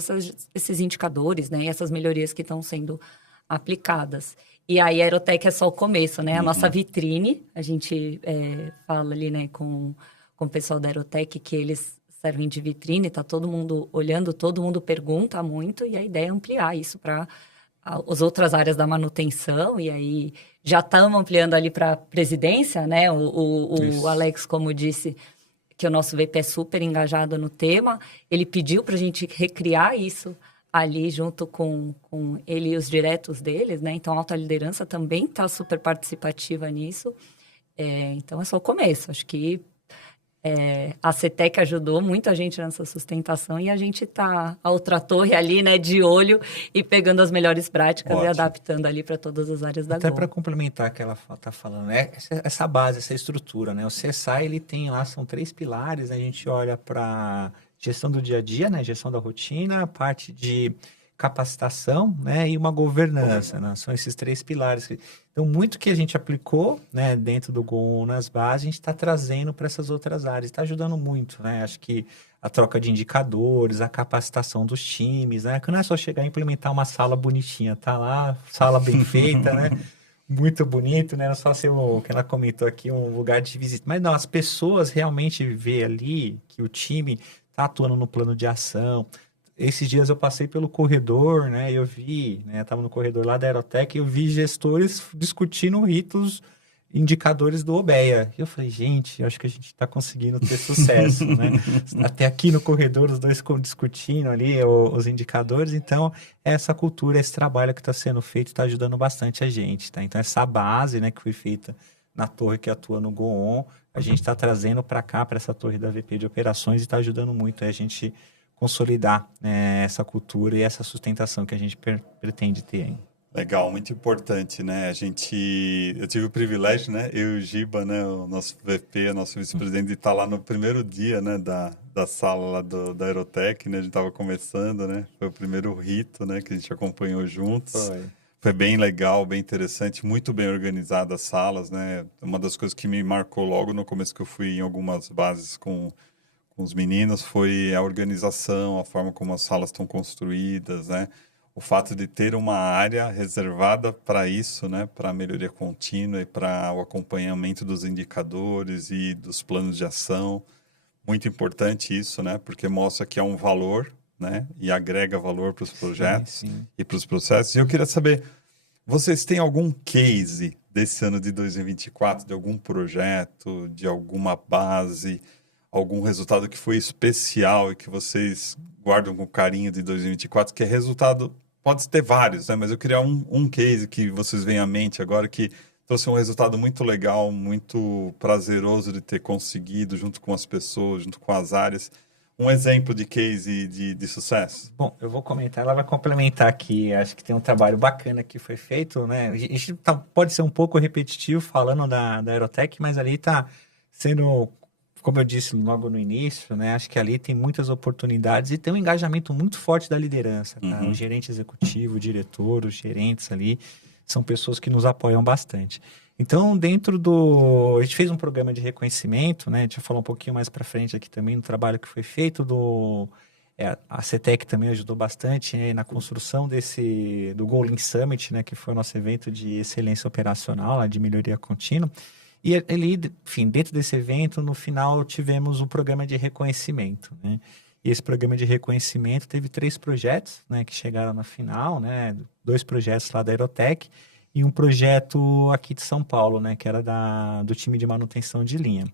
esses indicadores, né? E essas melhorias que estão sendo aplicadas. E aí a Aerotech é só o começo, né? A nossa vitrine, a gente fala ali, né, com o pessoal da Aerotech que eles servem de vitrine, tá todo mundo olhando, todo mundo pergunta muito, e a ideia é ampliar isso para as outras áreas da manutenção, e aí já estamos ampliando ali para a presidência, né? O Alex, como disse, que o nosso VP é super engajado no tema, ele pediu para a gente recriar isso ali junto com ele e os diretos deles, né? Então, a alta liderança também está super participativa nisso. Então, é só o começo. Acho que a CETEC ajudou muito a gente nessa sustentação e a gente está a outra torre ali, né, de olho e pegando as melhores práticas. Ótimo. E adaptando ali para todas as áreas da Gol. Até para complementar o que ela está falando, essa base, essa estrutura, né? O CSI, ele tem lá, são 3 pilares, né? A gente olha para gestão do dia a dia, né? Gestão da rotina, a parte de capacitação, né, e uma governança, né? São esses 3 pilares. Então, muito que a gente aplicou, né, dentro do Gol nas bases, a gente está trazendo para essas outras áreas, está ajudando muito, né? Acho que a troca de indicadores, a capacitação dos times, né? Que não é só chegar e implementar uma sala bonitinha, tá lá, sala bem feita, né? Muito bonito, né? Não só ser o que ela comentou aqui, um lugar de visita. Mas não, as pessoas realmente vê ali que o time está atuando no plano de ação. Esses dias eu passei pelo corredor, né? Eu vi, né? Estava no corredor lá da Aerotech e eu vi gestores discutindo ritos, indicadores do OBEA. E eu falei, gente, acho que a gente está conseguindo ter sucesso, né? Até aqui no corredor, os dois discutindo ali os indicadores. Então, essa cultura, esse trabalho que está sendo feito está ajudando bastante a gente, tá? Então, essa base, né, que foi feita na torre que atua no GOON, a gente está trazendo para cá, para essa torre da VP de operações e está ajudando muito a gente consolidar, né, essa cultura e essa sustentação que a gente pretende ter aí. Legal, muito importante, né? Eu tive o privilégio, né? Eu e o Giba, né? O nosso VP, o nosso vice-presidente, de estar lá no primeiro dia, né? Da sala lá da Aerotech, né? A gente estava começando, né? Foi o primeiro rito, né? Que a gente acompanhou juntos. Foi bem legal, bem interessante, muito bem organizadas as salas, né? Uma das coisas que me marcou logo no começo que eu fui em algumas bases com os meninos foi a organização, a forma como as salas estão construídas, né? O fato de ter uma área reservada para isso, né? Para a melhoria contínua e para o acompanhamento dos indicadores e dos planos de ação. Muito importante isso, né? Porque mostra que é um valor, né? E agrega valor para os projetos Sim. e para os processos. E eu queria saber, vocês têm algum case desse ano de 2024, de algum projeto, de alguma base, algum resultado que foi especial e que vocês guardam com carinho de 2024, que é resultado, pode ter vários, né? Mas eu queria um case que vocês veem à mente agora que trouxe um resultado muito legal, muito prazeroso de ter conseguido, junto com as pessoas, junto com as áreas. Um exemplo de case de sucesso. Bom, eu vou comentar, ela vai complementar aqui. Acho que tem um trabalho bacana que foi feito, né? A gente pode ser um pouco repetitivo falando da Aerotech, mas ali está sendo, como eu disse logo no início, né? Acho que ali tem muitas oportunidades e tem um engajamento muito forte da liderança, tá? O gerente executivo, o diretor, os gerentes ali, são pessoas que nos apoiam bastante. Então, a gente fez um programa de reconhecimento, né? A gente vai falar um pouquinho mais para frente aqui também no trabalho que foi feito a CETEC também ajudou bastante, né, na construção do Golin Summit, né? Que foi o nosso evento de excelência operacional, lá de melhoria contínua. E ali, enfim, dentro desse evento, no final, tivemos um programa de reconhecimento, né? E esse programa de reconhecimento teve 3 projetos, né, que chegaram na final, né? 2 projetos lá da Aerotech e um projeto aqui de São Paulo, né, que era do time de manutenção de linha.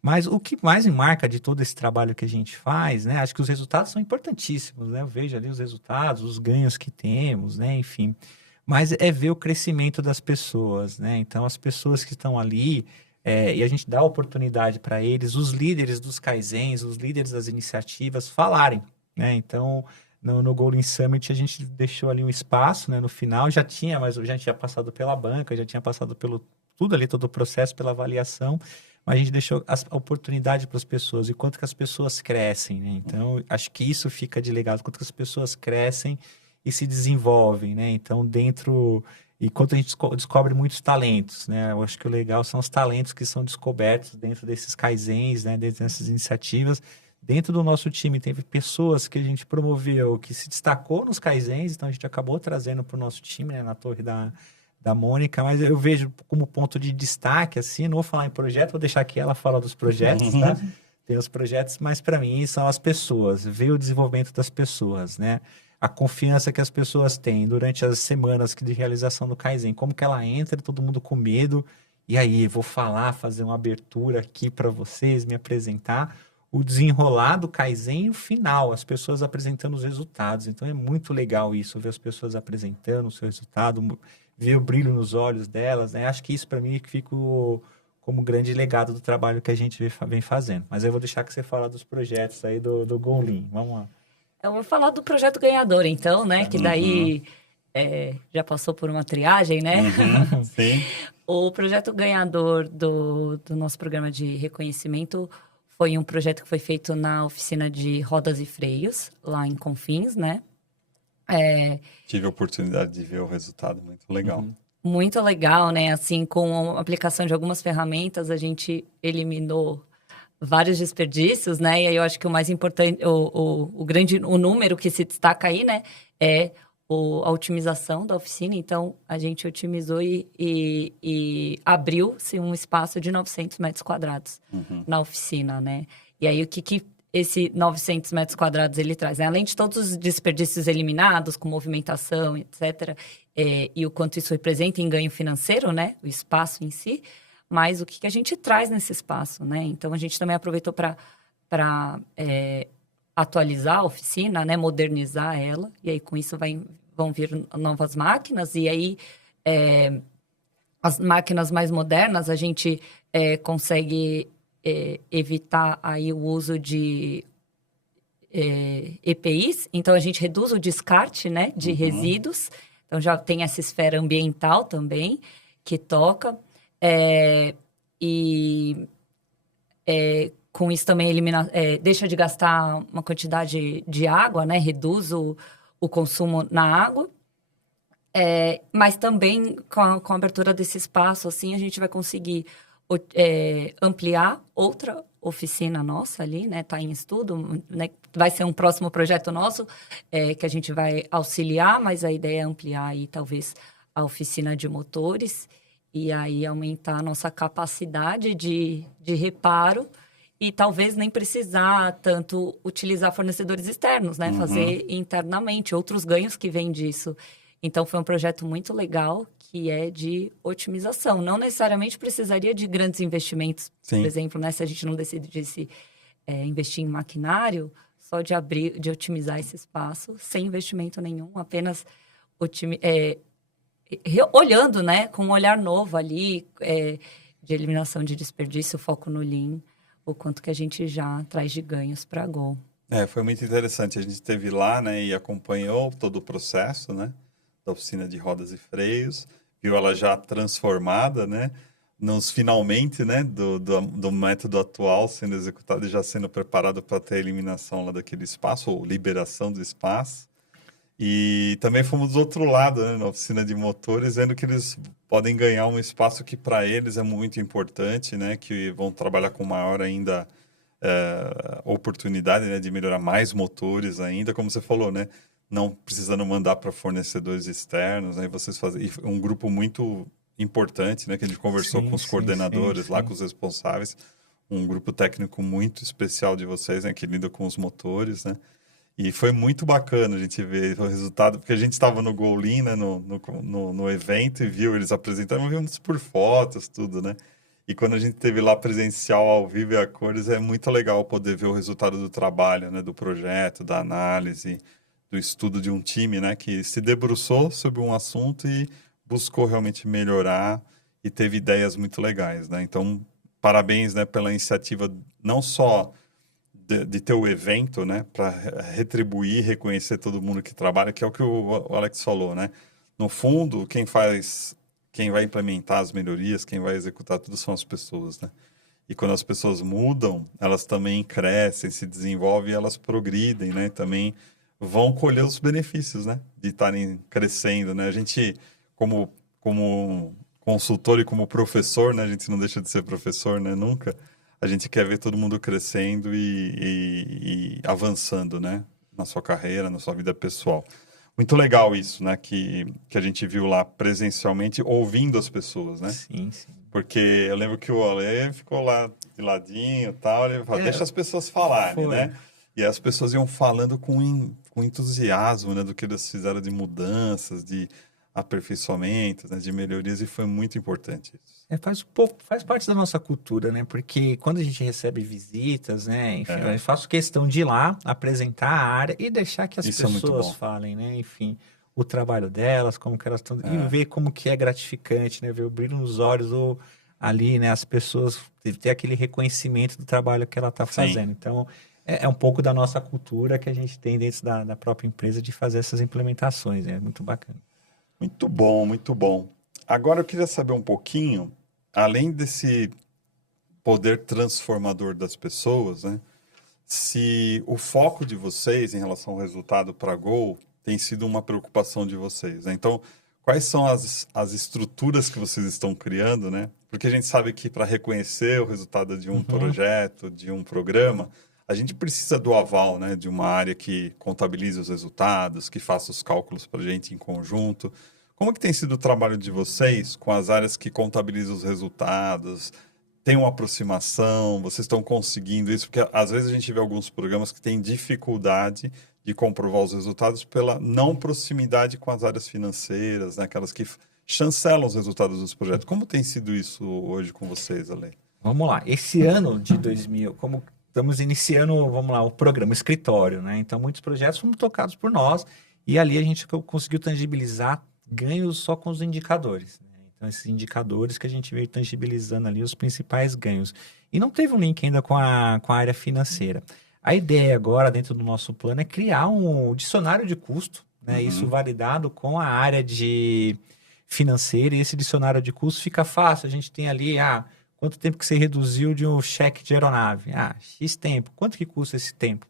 Mas o que mais me marca de todo esse trabalho que a gente faz, né, acho que os resultados são importantíssimos, né? Eu vejo ali os resultados, os ganhos que temos, né, enfim. Mas é ver o crescimento das pessoas, né? Então, as pessoas que estão ali, e a gente dá oportunidade para eles, os líderes dos Kaizens, os líderes das iniciativas falarem, né? Então, no Golden Summit, a gente deixou ali um espaço, né? No final, mas já tinha passado pela banca, já tinha passado pelo tudo ali, todo o processo, pela avaliação, mas a gente deixou a oportunidade para as pessoas, e quanto que as pessoas crescem, né? Então, acho que isso fica de legado, quanto que as pessoas crescem e se desenvolvem, né? Então, e quanto a gente descobre muitos talentos, né? Eu acho que o legal são os talentos que são descobertos dentro desses Kaizens, né? Dentro dessas iniciativas. Dentro do nosso time, teve pessoas que a gente promoveu, que se destacou nos Kaizens, então a gente acabou trazendo para o nosso time, né? Na torre da Mônica, mas eu vejo como ponto de destaque, assim, não vou falar em projeto, vou deixar que ela fala dos projetos, tá? Tem os projetos, mas para mim são as pessoas, ver o desenvolvimento das pessoas, né? A confiança que as pessoas têm durante as semanas de realização do Kaizen, como que ela entra, todo mundo com medo, e aí, vou fazer uma abertura aqui para vocês, me apresentar, o desenrolar do Kaizen e o final, as pessoas apresentando os resultados. Então, é muito legal isso, ver as pessoas apresentando o seu resultado, ver o brilho nos olhos delas, né? Acho que isso, para mim, fica como grande legado do trabalho que a gente vem fazendo. Mas eu vou deixar que você fale dos projetos aí do Golin. Vamos lá. Eu vou falar do projeto ganhador, então, né? Que daí já passou por uma triagem, né? Sim. O projeto ganhador do nosso programa de reconhecimento foi um projeto que foi feito na oficina de rodas e freios, lá em Confins, né? Tive a oportunidade de ver o resultado, muito legal. Muito legal, né? Assim, com a aplicação de algumas ferramentas, a gente eliminou vários desperdícios, né? E aí eu acho que o mais importante, o número que se destaca aí, né? É a otimização da oficina. Então, a gente otimizou e abriu-se um espaço de 900 metros quadrados na oficina, né? E aí, o que esse 900 metros quadrados ele traz, né? Além de todos os desperdícios eliminados, com movimentação, etc., e o quanto isso representa em ganho financeiro, né? O espaço em si, mas o que a gente traz nesse espaço, né? Então, a gente também aproveitou para atualizar a oficina, né? Modernizar ela, e aí com isso vão vir novas máquinas, e aí as máquinas mais modernas a gente consegue evitar aí o uso de EPIs, então a gente reduz o descarte, né, de resíduos, então já tem essa esfera ambiental também que toca, com isso também deixa de gastar uma quantidade de água, né, reduz o consumo na água, mas também com a abertura desse espaço, assim, a gente vai conseguir ampliar outra oficina nossa ali, né? Está em estudo, né? Vai ser um próximo projeto nosso que a gente vai auxiliar, mas a ideia é ampliar aí talvez a oficina de motores e aí aumentar a nossa capacidade de reparo e talvez nem precisar tanto utilizar fornecedores externos, né? Fazer internamente, outros ganhos que vêm disso. Então, foi um projeto muito legal, que é de otimização. Não necessariamente precisaria de grandes investimentos, Sim. por exemplo, né? Se a gente não decidisse investir em maquinário, só de otimizar esse espaço, sem investimento nenhum, apenas olhando, né? Com um olhar novo ali, de eliminação de desperdício, foco no Lean, o quanto que a gente já traz de ganhos para a Gol. Foi muito interessante. A gente esteve lá, né, e acompanhou todo o processo, né, da oficina de rodas e freios, viu ela já transformada, né, nos finalmente, né, do método atual sendo executado e já sendo preparado para ter a eliminação lá daquele espaço, ou liberação do espaço. E também fomos do outro lado, né, na oficina de motores, vendo que eles podem ganhar um espaço que para eles é muito importante, né, que vão trabalhar com maior ainda oportunidade, né, de melhorar mais motores ainda, como você falou, né, não precisando mandar para fornecedores externos, né, vocês fazem um grupo muito importante, né, que a gente conversou com os coordenadores lá, com os responsáveis, um grupo técnico muito especial de vocês, né, que lida com os motores, né. E foi muito bacana a gente ver o resultado, porque a gente estava no Golin, né, no evento, e viu eles apresentando, vimos por fotos, tudo, né? E quando a gente teve lá presencial, ao vivo e a cores, é muito legal poder ver o resultado do trabalho, né, do projeto, da análise, do estudo de um time, né, que se debruçou sobre um assunto e buscou realmente melhorar e teve ideias muito legais, né? Então, parabéns, né, pela iniciativa, não só de ter o evento, né, para retribuir, reconhecer todo mundo que trabalha, que é o que o Alex falou, né? No fundo, quem vai implementar as melhorias, quem vai executar tudo são as pessoas, né? E quando as pessoas mudam, elas também crescem, se desenvolvem, elas progridem, né? Também vão colher os benefícios, né? De estarem crescendo, né? A gente, como consultor e como professor, né? A gente não deixa de ser professor, né? Nunca. A gente quer ver todo mundo crescendo e avançando, né? Na sua carreira, na sua vida pessoal. Muito legal isso, né? Que a gente viu lá presencialmente, ouvindo as pessoas, né? Sim, sim. Porque eu lembro que o Ale ficou lá de ladinho e tal, ele falou, deixa as pessoas falarem, né? E as pessoas iam falando com entusiasmo, né? Do que eles fizeram de mudanças, de aperfeiçoamentos, né, de melhorias, e foi muito importante isso. Faz parte da nossa cultura, né? Porque quando a gente recebe visitas, né? Enfim, eu faço questão de ir lá, apresentar a área e deixar que as pessoas falem, né? Enfim, o trabalho delas, como que elas estão... E ver como que é gratificante, né? Ver o brilho nos olhos ali, né? As pessoas ter aquele reconhecimento do trabalho que ela está fazendo. Então, é um pouco da nossa cultura que a gente tem dentro da própria empresa de fazer essas implementações. É muito bacana. Muito bom, muito bom. Agora eu queria saber um pouquinho, além desse poder transformador das pessoas, né? Se o foco de vocês em relação ao resultado para a Gol tem sido uma preocupação de vocês, né? Então, quais são as estruturas que vocês estão criando, né? Porque a gente sabe que para reconhecer o resultado de um projeto, de um programa, a gente precisa do aval, né, de uma área que contabilize os resultados, que faça os cálculos para a gente em conjunto. Como que tem sido o trabalho de vocês com as áreas que contabilizam os resultados? Tem uma aproximação? Vocês estão conseguindo isso? Porque às vezes a gente vê alguns programas que têm dificuldade de comprovar os resultados pela não proximidade com as áreas financeiras, né, aquelas que chancelam os resultados dos projetos. Como tem sido isso hoje com vocês, Ale? Vamos lá. Esse ano de 2000, como... Estamos iniciando, vamos lá, o programa, o escritório, né? Então, muitos projetos foram tocados por nós e ali a gente conseguiu tangibilizar ganhos só com os indicadores, né? Então, esses indicadores que a gente veio tangibilizando ali, os principais ganhos. E não teve um link ainda com a área financeira. A ideia agora, dentro do nosso plano, é criar um dicionário de custo, né? Isso validado com a área de financeira, e esse dicionário de custo fica fácil. A gente tem ali, quanto tempo que você reduziu de um cheque de aeronave? X tempo. Quanto que custa esse tempo?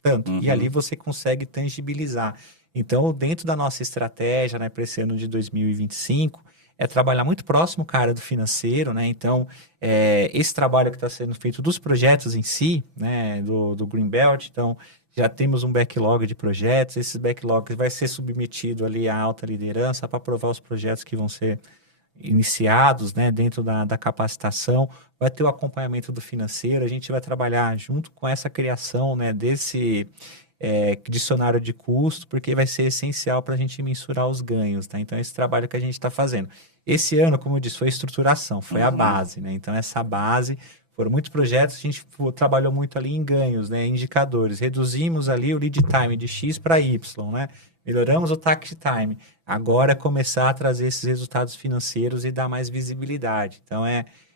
Tanto. E ali você consegue tangibilizar. Então, dentro da nossa estratégia, né, para esse ano de 2025, é trabalhar muito próximo com a área do financeiro, né? Então, esse trabalho que está sendo feito dos projetos em si, né, do Greenbelt, então, já temos um backlog de projetos. Esse backlog vai ser submetido ali à alta liderança para aprovar os projetos que vão ser iniciados, né, dentro da capacitação, vai ter o acompanhamento do financeiro, a gente vai trabalhar junto com essa criação, né, desse dicionário de custo, porque vai ser essencial para a gente mensurar os ganhos, tá? Então, esse trabalho que a gente está fazendo. Esse ano, como eu disse, foi a estruturação, foi a base, né? Então, essa base, foram muitos projetos, a gente trabalhou muito ali em ganhos, né? Indicadores, reduzimos ali o lead time de X para Y, né? Melhoramos o tax time. Agora é começar a trazer esses resultados financeiros e dar mais visibilidade. Então,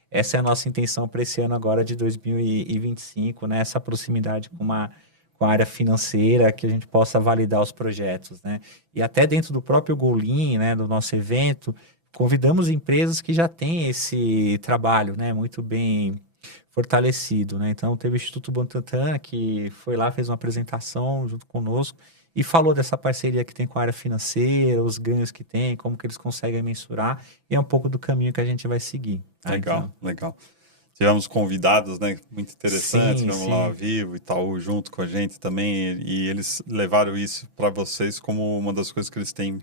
essa é a nossa intenção para esse ano agora de 2025, né? Essa proximidade com a área financeira, que a gente possa validar os projetos, né? E até dentro do próprio Golin, né, do nosso evento, convidamos empresas que já têm esse trabalho, né, muito bem fortalecido, né? Então, teve o Instituto Butantan, que foi lá, fez uma apresentação junto conosco e falou dessa parceria que tem com a área financeira, os ganhos que tem, como que eles conseguem mensurar, e é um pouco do caminho que a gente vai seguir. Tá? Legal, então, legal. Tivemos convidados, né, muito interessantes, sim, tivemos sim. lá ao vivo, Itaú junto com a gente também, e eles levaram isso para vocês como uma das coisas que eles têm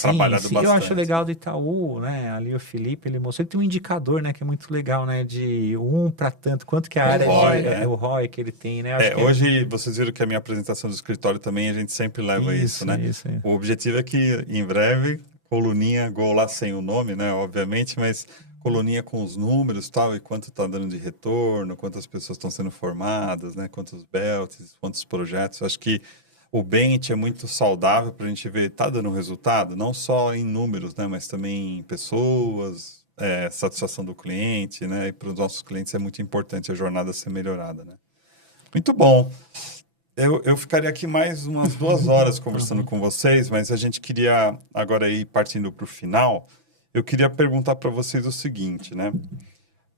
trabalhado bastante. Eu acho legal do Itaú, né, ali o Felipe, ele mostrou, ele tem um indicador, né, que é muito legal, né, de para tanto, quanto que a área ROI, é o ROI que ele tem, né? Acho que hoje, vocês viram que a minha apresentação do escritório também, a gente sempre leva isso, né? Isso. O objetivo é que, em breve, coluninha, Gol lá sem o nome, né, obviamente, mas coluninha com os números tal, e quanto está dando de retorno, quantas pessoas estão sendo formadas, né? Quantos belts, quantos projetos. Eu acho que o Bench é muito saudável para a gente ver, está dando resultado, não só em números, né? Mas também em pessoas, satisfação do cliente, né? E para os nossos clientes é muito importante a jornada ser melhorada, né? Muito bom. Eu ficaria aqui mais umas 2 horas conversando com vocês, mas a gente queria agora ir partindo para o final. Eu queria perguntar para vocês o seguinte, né?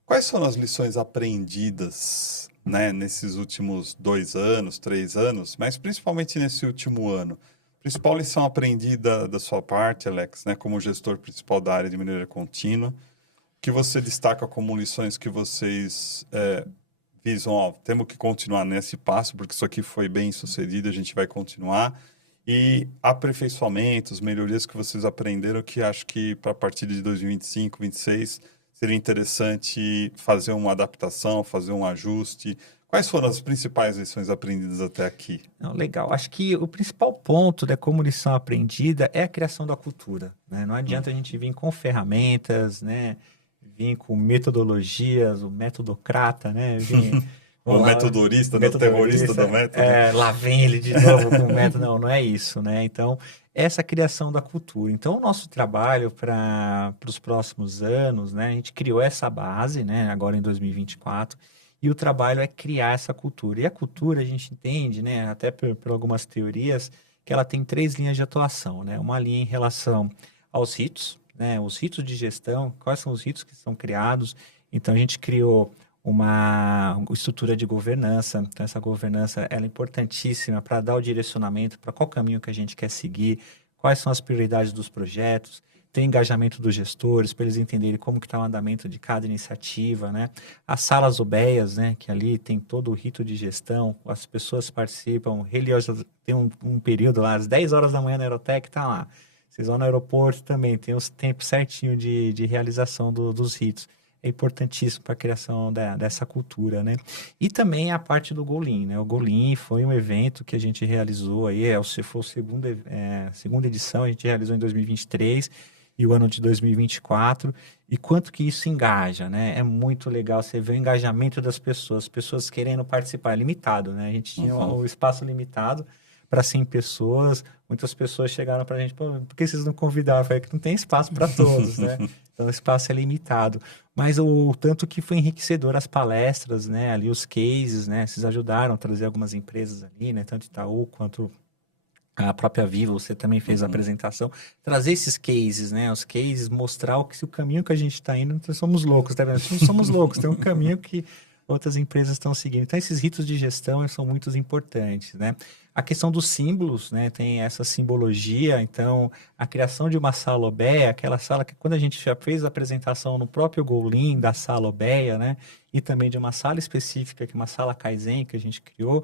Quais foram as lições aprendidas, né, nesses últimos 2 anos, 3 anos, mas principalmente nesse último ano? Principal lição aprendida da sua parte, Alex, né, como gestor principal da área de melhoria contínua, que você destaca como lições que vocês visam, ó, temos que continuar nesse passo, porque isso aqui foi bem sucedido, a gente vai continuar. E aperfeiçoamentos, melhorias que vocês aprenderam que acho que para a partir de 2025, 2026, seria interessante fazer uma adaptação, fazer um ajuste. Quais foram as principais lições aprendidas até aqui? Não, legal. Acho que o principal ponto, né, como lição aprendida é a criação da cultura, né? Não adianta a gente vir com ferramentas, né? Vir com metodologias, o metodocrata, né? O metodorista, né? O terrorista do método. Lá vem ele de novo com o método. Não é isso, né? Então, essa criação da cultura. Então, o nosso trabalho para os próximos anos, né? A gente criou essa base, né? Agora em 2024. E o trabalho é criar essa cultura. E a cultura, a gente entende, né? Até por algumas teorias, que ela tem 3 linhas de atuação, né? Uma linha em relação aos ritos, né? Os ritos de gestão, quais são os ritos que são criados. Então, a gente criou uma estrutura de governança. Então, essa governança ela é importantíssima para dar o direcionamento para qual caminho que a gente quer seguir, quais são as prioridades dos projetos, tem engajamento dos gestores, para eles entenderem como que está o andamento de cada iniciativa, né? As salas obeias, né? Que ali tem todo o rito de gestão, as pessoas participam, tem um período lá, às 10 horas da manhã na Aerotech, está lá. Vocês vão no aeroporto também, tem os tempos certinho de realização dos ritos. É importantíssimo para a criação dessa cultura, né? E também a parte do Golin, né? O Golin foi um evento que a gente realizou aí, foi a segunda edição, a gente realizou em 2023 e o ano de 2024. E quanto que isso engaja, né? É muito legal você ver o engajamento das pessoas querendo participar. É limitado, né? A gente tinha o espaço limitado para 100 pessoas. Muitas pessoas chegaram para a gente, pô, por que vocês não convidaram? Eu falei que não tem espaço para todos, né? Então, o espaço é limitado. Mas o tanto que foi enriquecedor as palestras, né? Ali os cases, né? Vocês ajudaram a trazer algumas empresas ali, né? Tanto Itaú quanto a própria Vivo, você também fez a apresentação. Trazer esses cases, né? Os cases, mostrar se o caminho que a gente está indo, nós somos loucos, tá vendo? Nós não somos loucos, tem um caminho que outras empresas estão seguindo. Então, esses ritos de gestão são muito importantes, né? A questão dos símbolos, né? Tem essa simbologia, então, a criação de uma sala obeia, aquela sala que quando a gente já fez a apresentação no próprio Golin da sala obeia, né? E também de uma sala específica, que é uma sala Kaizen que a gente criou,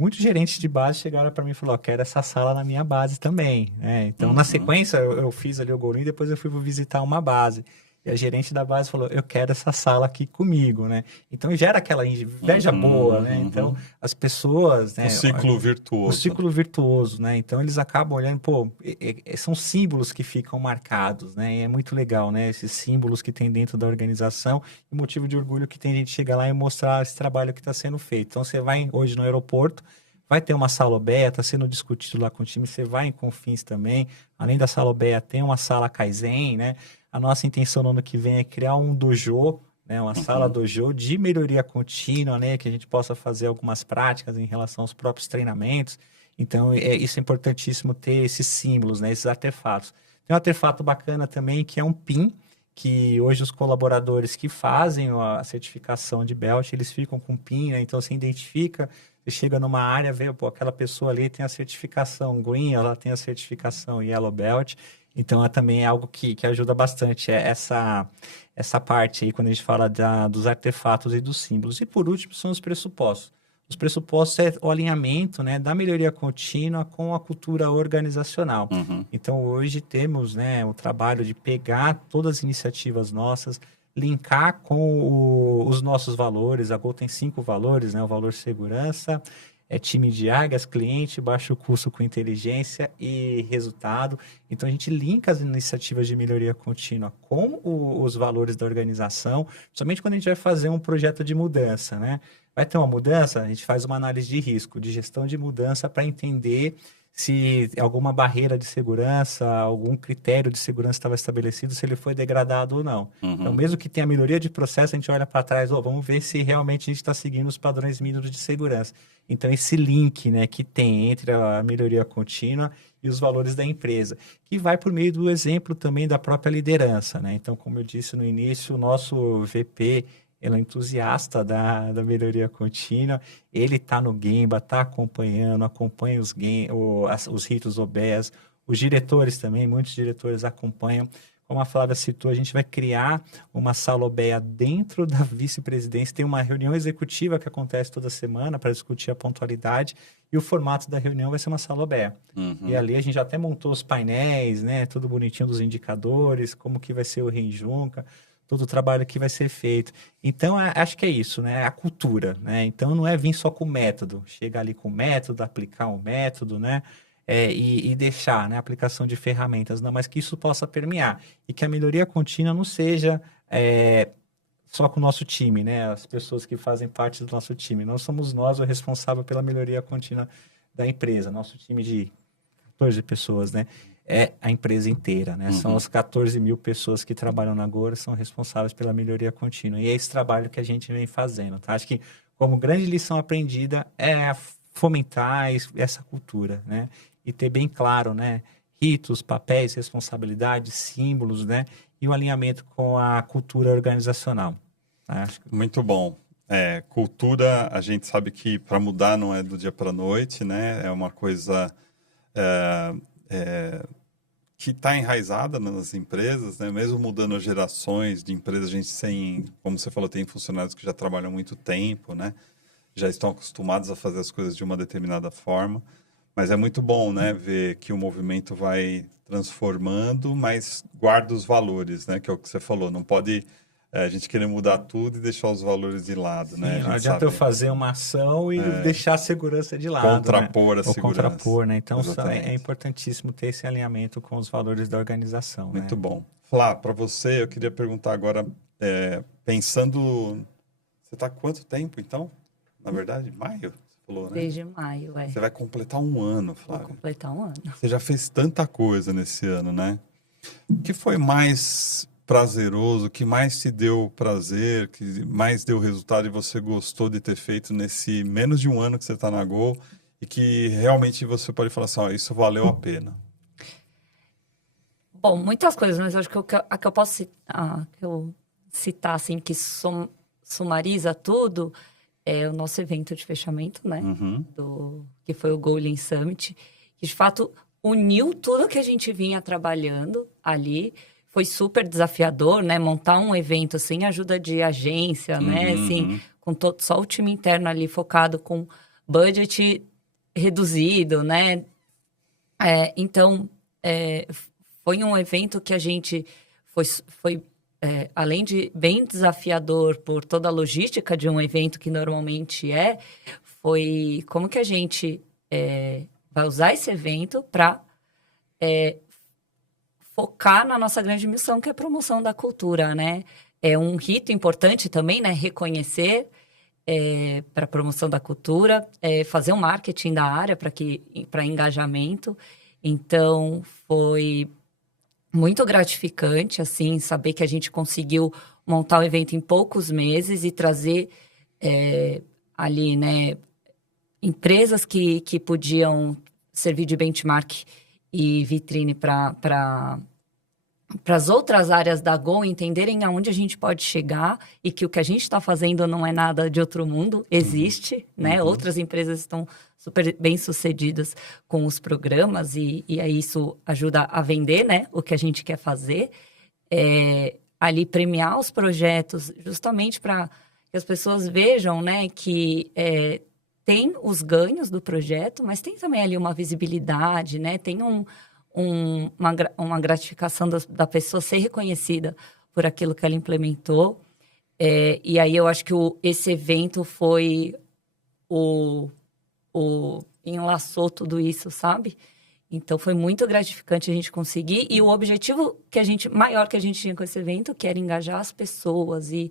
muitos gerentes de base chegaram para mim e falaram, quero essa sala na minha base também, né? Então, na sequência, eu fiz ali o Golinho, depois eu fui visitar uma base. E a gerente da base falou, eu quero essa sala aqui comigo, né? Então, gera aquela inveja boa, né? Então, as pessoas... né? O ciclo virtuoso. O ciclo virtuoso, né? Então, eles acabam olhando, pô, são símbolos que ficam marcados, né? E é muito legal, né? Esses símbolos que tem dentro da organização e motivo de orgulho que tem gente chegar lá e mostrar esse trabalho que está sendo feito. Então, você vai hoje no aeroporto, vai ter uma sala OBEA, está sendo discutido lá com o time, você vai em Confins também, além da sala OBEA, tem uma sala Kaizen, né? A nossa intenção no ano que vem é criar um dojo, né? Uma sala dojo de melhoria contínua, né? Que a gente possa fazer algumas práticas em relação aos próprios treinamentos. Então, isso é importantíssimo ter esses símbolos, né? Esses artefatos. Tem um artefato bacana também, que é um PIN, que hoje os colaboradores que fazem a certificação de Belt, eles ficam com PIN, né? Então, você identifica... Você chega numa área, vê, pô, aquela pessoa ali tem a certificação Green, ela tem a certificação Yellow Belt, então também é algo que ajuda bastante essa parte aí, quando a gente fala dos artefatos e dos símbolos. E por último, são os pressupostos. Os pressupostos é o alinhamento, né, da melhoria contínua com a cultura organizacional. Então, hoje temos, né, o trabalho de pegar todas as iniciativas nossas, linkar com os nossos valores. A Gol tem 5 valores, né? O valor segurança, time de águias, cliente, baixo custo com inteligência e resultado. Então, a gente linka as iniciativas de melhoria contínua com os valores da organização, somente quando a gente vai fazer um projeto de mudança, né? Vai ter uma mudança, a gente faz uma análise de risco, de gestão de mudança para entender se alguma barreira de segurança, algum critério de segurança estava estabelecido, se ele foi degradado ou não. Então, mesmo que tenha melhoria de processo, a gente olha para trás, vamos ver se realmente a gente está seguindo os padrões mínimos de segurança. Então, esse link, né, que tem entre a melhoria contínua e os valores da empresa, que vai por meio do exemplo também da própria liderança, né? Então, como eu disse no início, o nosso VP... ele é entusiasta da melhoria contínua, ele está no Gemba, está acompanha os ritos OBEs, os diretores também, muitos diretores acompanham. Como a Flávia citou, a gente vai criar uma sala OBEA dentro da vice-presidência, tem uma reunião executiva que acontece toda semana para discutir a pontualidade, e o formato da reunião vai ser uma sala OBEA. E ali a gente já até montou os painéis, né, tudo bonitinho dos indicadores, como que vai ser o Reinjunca, todo o trabalho que vai ser feito. Então, acho que é isso, né? A cultura, né? Então, não é vir só com o método. Chegar ali com o método, aplicar um método, né? E deixar, né? A aplicação de ferramentas. Não, mas que isso possa permear. E que a melhoria contínua não seja só com o nosso time, né? As pessoas que fazem parte do nosso time. Não somos nós o responsável pela melhoria contínua da empresa. Nosso time de 14 pessoas, né? É a empresa inteira, né? São as 14 mil pessoas que trabalham na Agora, são responsáveis pela melhoria contínua. E é esse trabalho que a gente vem fazendo, tá? Acho que como grande lição aprendida é fomentar essa cultura, né? E ter bem claro, né? Ritos, papéis, responsabilidades, símbolos, né? E o alinhamento com a cultura organizacional. Tá? Muito bom. Cultura, a gente sabe que para mudar não é do dia para a noite, né? É uma coisa... que está enraizada nas empresas, né? Mesmo mudando as gerações de empresas, a gente tem, como você falou, tem funcionários que já trabalham há muito tempo, né? Já estão acostumados a fazer as coisas de uma determinada forma, mas é muito bom, né? Ver que o movimento vai transformando, mas guarda os valores, né? Que é o que você falou, não pode a gente querer mudar tudo e deixar os valores de lado, Sim, né? não adianta eu fazer uma ação e deixar a segurança de lado, contrapor né? a segurança. Contrapor, né? Então, é importantíssimo ter esse alinhamento com os valores da organização, Muito né? bom. Flá, para você, eu queria perguntar agora, pensando... Você está há quanto tempo, então? Na verdade, maio? Você falou, né? Desde maio, Você vai completar um ano, Flávia. Vou completar um ano. Você já fez tanta coisa nesse ano, né? O que foi mais prazeroso, o que mais te deu prazer, que mais deu resultado e você gostou de ter feito nesse menos de um ano que você está na Gol e que realmente você pode falar assim, isso valeu a pena? Bom, muitas coisas, mas acho que a que eu posso citar, assim, que sumariza tudo, é o nosso evento de fechamento, né? Que foi o Gol Lean Summit, que de fato uniu tudo que a gente vinha trabalhando ali. Foi super desafiador, né? Montar um evento sem ajuda de agência, né? Assim, com só o time interno ali focado com budget, reduzido, né? Então, foi um evento que a gente foi além de bem desafiador por toda a logística de um evento que normalmente foi como que a gente vai usar esse evento para focar na nossa grande missão, que é a promoção da cultura, né? É um rito importante também, né? Reconhecer para a promoção da cultura, fazer um marketing da área para engajamento. Então, foi muito gratificante, assim, saber que a gente conseguiu montar o evento em poucos meses e trazer ali, né, empresas que podiam servir de benchmark e vitrine para as outras áreas da Gol entenderem aonde a gente pode chegar e que o que a gente está fazendo não é nada de outro mundo, existe, né? Outras empresas estão super bem sucedidas com os programas e aí isso ajuda a vender, né? O que a gente quer fazer. Ali premiar os projetos justamente para que as pessoas vejam, né? Que tem os ganhos do projeto, mas tem também ali uma visibilidade, né? Tem uma gratificação da pessoa ser reconhecida por aquilo que ela implementou. E aí eu acho que esse evento foi enlaçou tudo isso, sabe? Então foi muito gratificante a gente conseguir. E o objetivo maior que a gente tinha com esse evento, que era engajar as pessoas e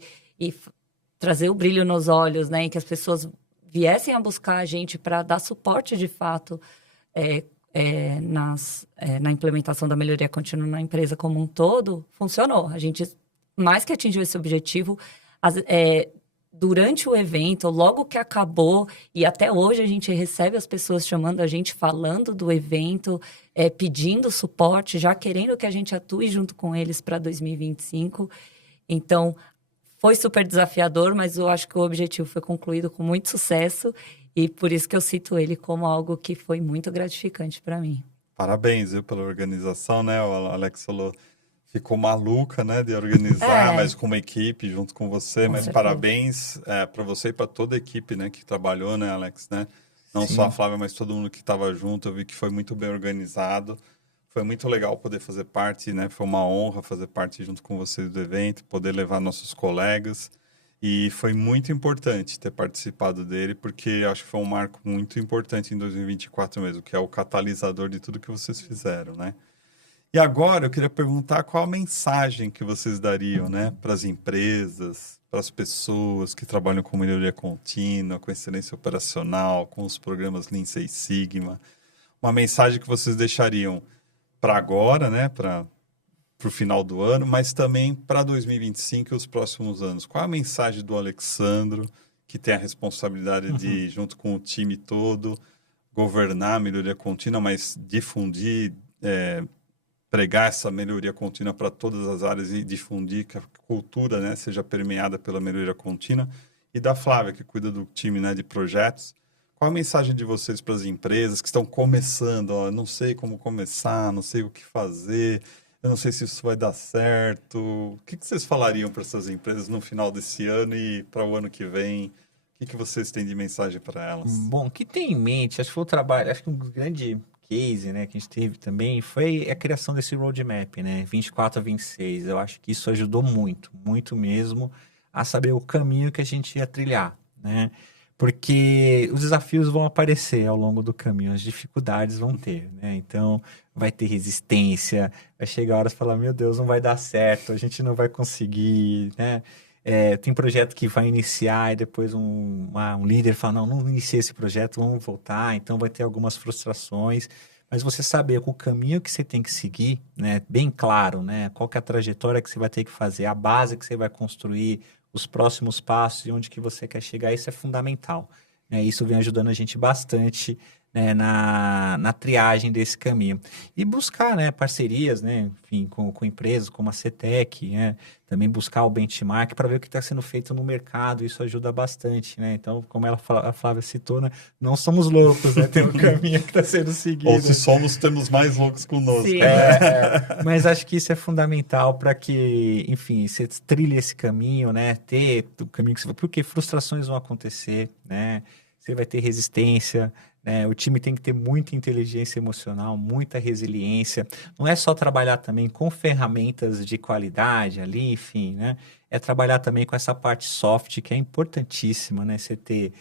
trazer o brilho nos olhos, né? E que as pessoas viessem a buscar a gente para dar suporte de fato na implementação da melhoria contínua na empresa como um todo, funcionou. A gente mais que atingiu esse objetivo, durante o evento, logo que acabou, e até hoje a gente recebe as pessoas chamando a gente, falando do evento, pedindo suporte, já querendo que a gente atue junto com eles para 2025. Então, foi super desafiador, mas eu acho que o objetivo foi concluído com muito sucesso e por isso que eu cito ele como algo que foi muito gratificante para mim. Parabéns, viu, pela organização, né? O Alex falou, ficou maluca, né, de organizar, mas com uma equipe junto com você. Com Mas certeza. parabéns para você e para toda a equipe, né, que trabalhou, né, Alex, né? Não Sim. só a Flávia, mas todo mundo que estava junto. Eu vi que foi muito bem organizado. Foi muito legal poder fazer parte, né? Foi uma honra fazer parte junto com vocês do evento, poder levar nossos colegas. E foi muito importante ter participado dele, porque acho que foi um marco muito importante em 2024 mesmo, que é o catalisador de tudo que vocês fizeram, né? E agora eu queria perguntar qual a mensagem que vocês dariam, né, para as empresas, para as pessoas que trabalham com melhoria contínua, com excelência operacional, com os programas Lean Six Sigma. Uma mensagem que vocês deixariam para agora, né, para o final do ano, mas também para 2025 e os próximos anos. Qual a mensagem do Alexandro, que tem a responsabilidade de, junto com o time todo, governar a melhoria contínua, mas difundir, pregar essa melhoria contínua para todas as áreas e difundir que a cultura, né, seja permeada pela melhoria contínua, e da Flávia, que cuida do time, né, de projetos. Qual a mensagem de vocês para as empresas que estão começando? Ó, não sei como começar, não sei o que fazer, eu não sei se isso vai dar certo. O que vocês falariam para essas empresas no final desse ano e para o ano que vem? O que vocês têm de mensagem para elas? Bom, o que tem em mente, acho que foi o trabalho, acho que um grande case, né, que a gente teve também foi a criação desse roadmap, né, 24 a 26. Eu acho que isso ajudou muito, muito mesmo, a saber o caminho que a gente ia trilhar, né? Porque os desafios vão aparecer ao longo do caminho, as dificuldades vão ter, né? Então, vai ter resistência, vai chegar horas e falar, meu Deus, não vai dar certo, a gente não vai conseguir, né? Tem projeto que vai iniciar e depois um líder fala, não iniciei esse projeto, vamos voltar. Então, vai ter algumas frustrações. Mas você saber o caminho que você tem que seguir, né? Bem claro, né? Qual que é a trajetória que você vai ter que fazer, a base que você vai construir, os próximos passos e onde que você quer chegar, isso é fundamental, né? Isso vem ajudando a gente bastante, né, na triagem desse caminho. E buscar, né, parcerias, né, enfim, com empresas como a CETEC, né, também buscar o benchmark para ver o que está sendo feito no mercado, isso ajuda bastante, né? Então, como a Flávia citou, né, não somos loucos, né? Tem um caminho que está sendo seguido. Ou se somos, temos mais loucos conosco. Sim. Mas acho que isso é fundamental para que, enfim, você trilhe esse caminho, né? Ter o caminho que você vai... Porque frustrações vão acontecer, né? Você vai ter resistência, né? O time tem que ter muita inteligência emocional, muita resiliência. Não é só trabalhar também com ferramentas de qualidade ali, enfim, né? É trabalhar também com essa parte soft, que é importantíssima, né? Você ter,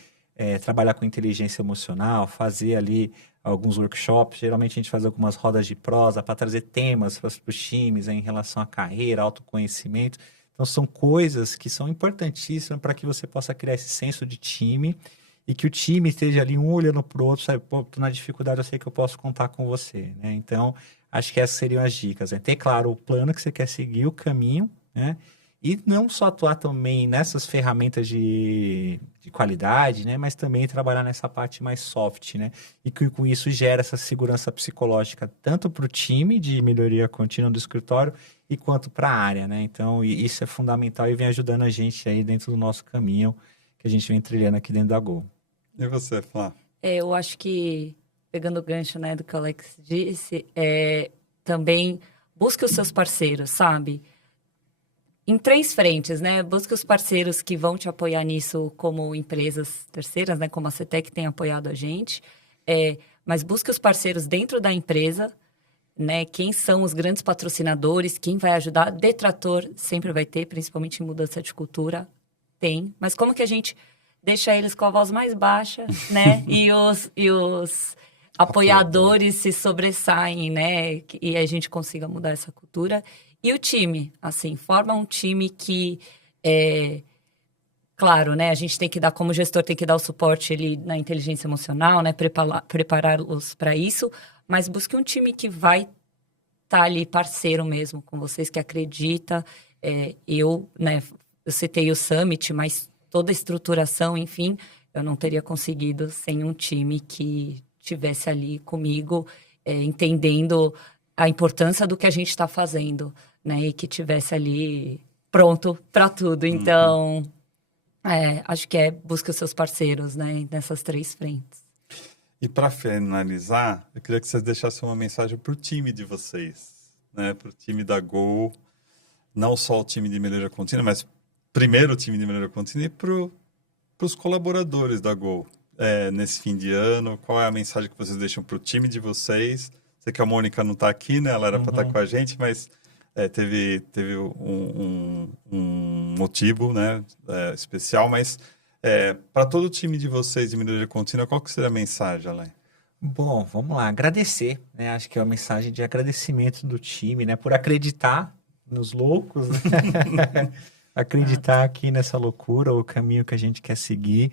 trabalhar com inteligência emocional, fazer ali alguns workshops. Geralmente a gente faz algumas rodas de prosa para trazer temas para os times, né, em relação à carreira, autoconhecimento. Então, são coisas que são importantíssimas para que você possa criar esse senso de time e que o time esteja ali um olhando para o outro, sabe? Pô, tô na dificuldade, eu sei que eu posso contar com você, né? Então, acho que essas seriam as dicas, né? Ter claro o plano que você quer seguir, o caminho, né? E não só atuar também nessas ferramentas de qualidade, né? Mas também trabalhar nessa parte mais soft, né? E que com isso gera essa segurança psicológica tanto para o time de melhoria contínua do escritório e quanto para a área, né? Então, isso é fundamental e vem ajudando a gente aí dentro do nosso caminho que a gente vem trilhando aqui dentro da Gol. E você, Flá? Eu acho que, pegando o gancho, né, do que o Alex disse, também busque os seus parceiros, sabe? Em 3 frentes, né? Busque os parceiros que vão te apoiar nisso como empresas terceiras, né? Como a CETEC tem apoiado a gente. Mas busque os parceiros dentro da empresa, né? Quem são os grandes patrocinadores, quem vai ajudar. Detrator sempre vai ter, principalmente em mudança de cultura. Tem. Mas como que a gente deixa eles com a voz mais baixa, né? E os apoiadores se sobressaem, né? E a gente consiga mudar essa cultura. E o time, assim, forma um time que, claro, né, a gente tem que dar, como gestor, tem que dar o suporte ali na inteligência emocional, né, prepará-los para isso, mas busque um time que vai estar ali parceiro mesmo com vocês, que acredita. Eu citei o Summit, mas toda a estruturação, enfim, eu não teria conseguido sem um time que estivesse ali comigo, entendendo a importância do que a gente está fazendo, né? E que tivesse ali pronto para tudo. Então, acho que busca os seus parceiros, né? Nessas 3 frentes. E para finalizar, eu queria que vocês deixassem uma mensagem para o time de vocês, né? Para o time da Gol, não só o time de melhoria contínua, mas primeiro o time de melhoria contínua e para os colaboradores da Gol. Nesse fim de ano, qual é a mensagem que vocês deixam para o time de vocês? Sei que a Mônica não está aqui, né? Ela era para estar com a gente, mas teve um motivo, né? Especial. Mas para todo o time de vocês de melhoria contínua, qual que seria a mensagem, Alain? Bom, vamos lá. Agradecer, né? Acho que é uma mensagem de agradecimento do time, né? Por acreditar nos loucos, né? Acreditar aqui nessa loucura, o caminho que a gente quer seguir.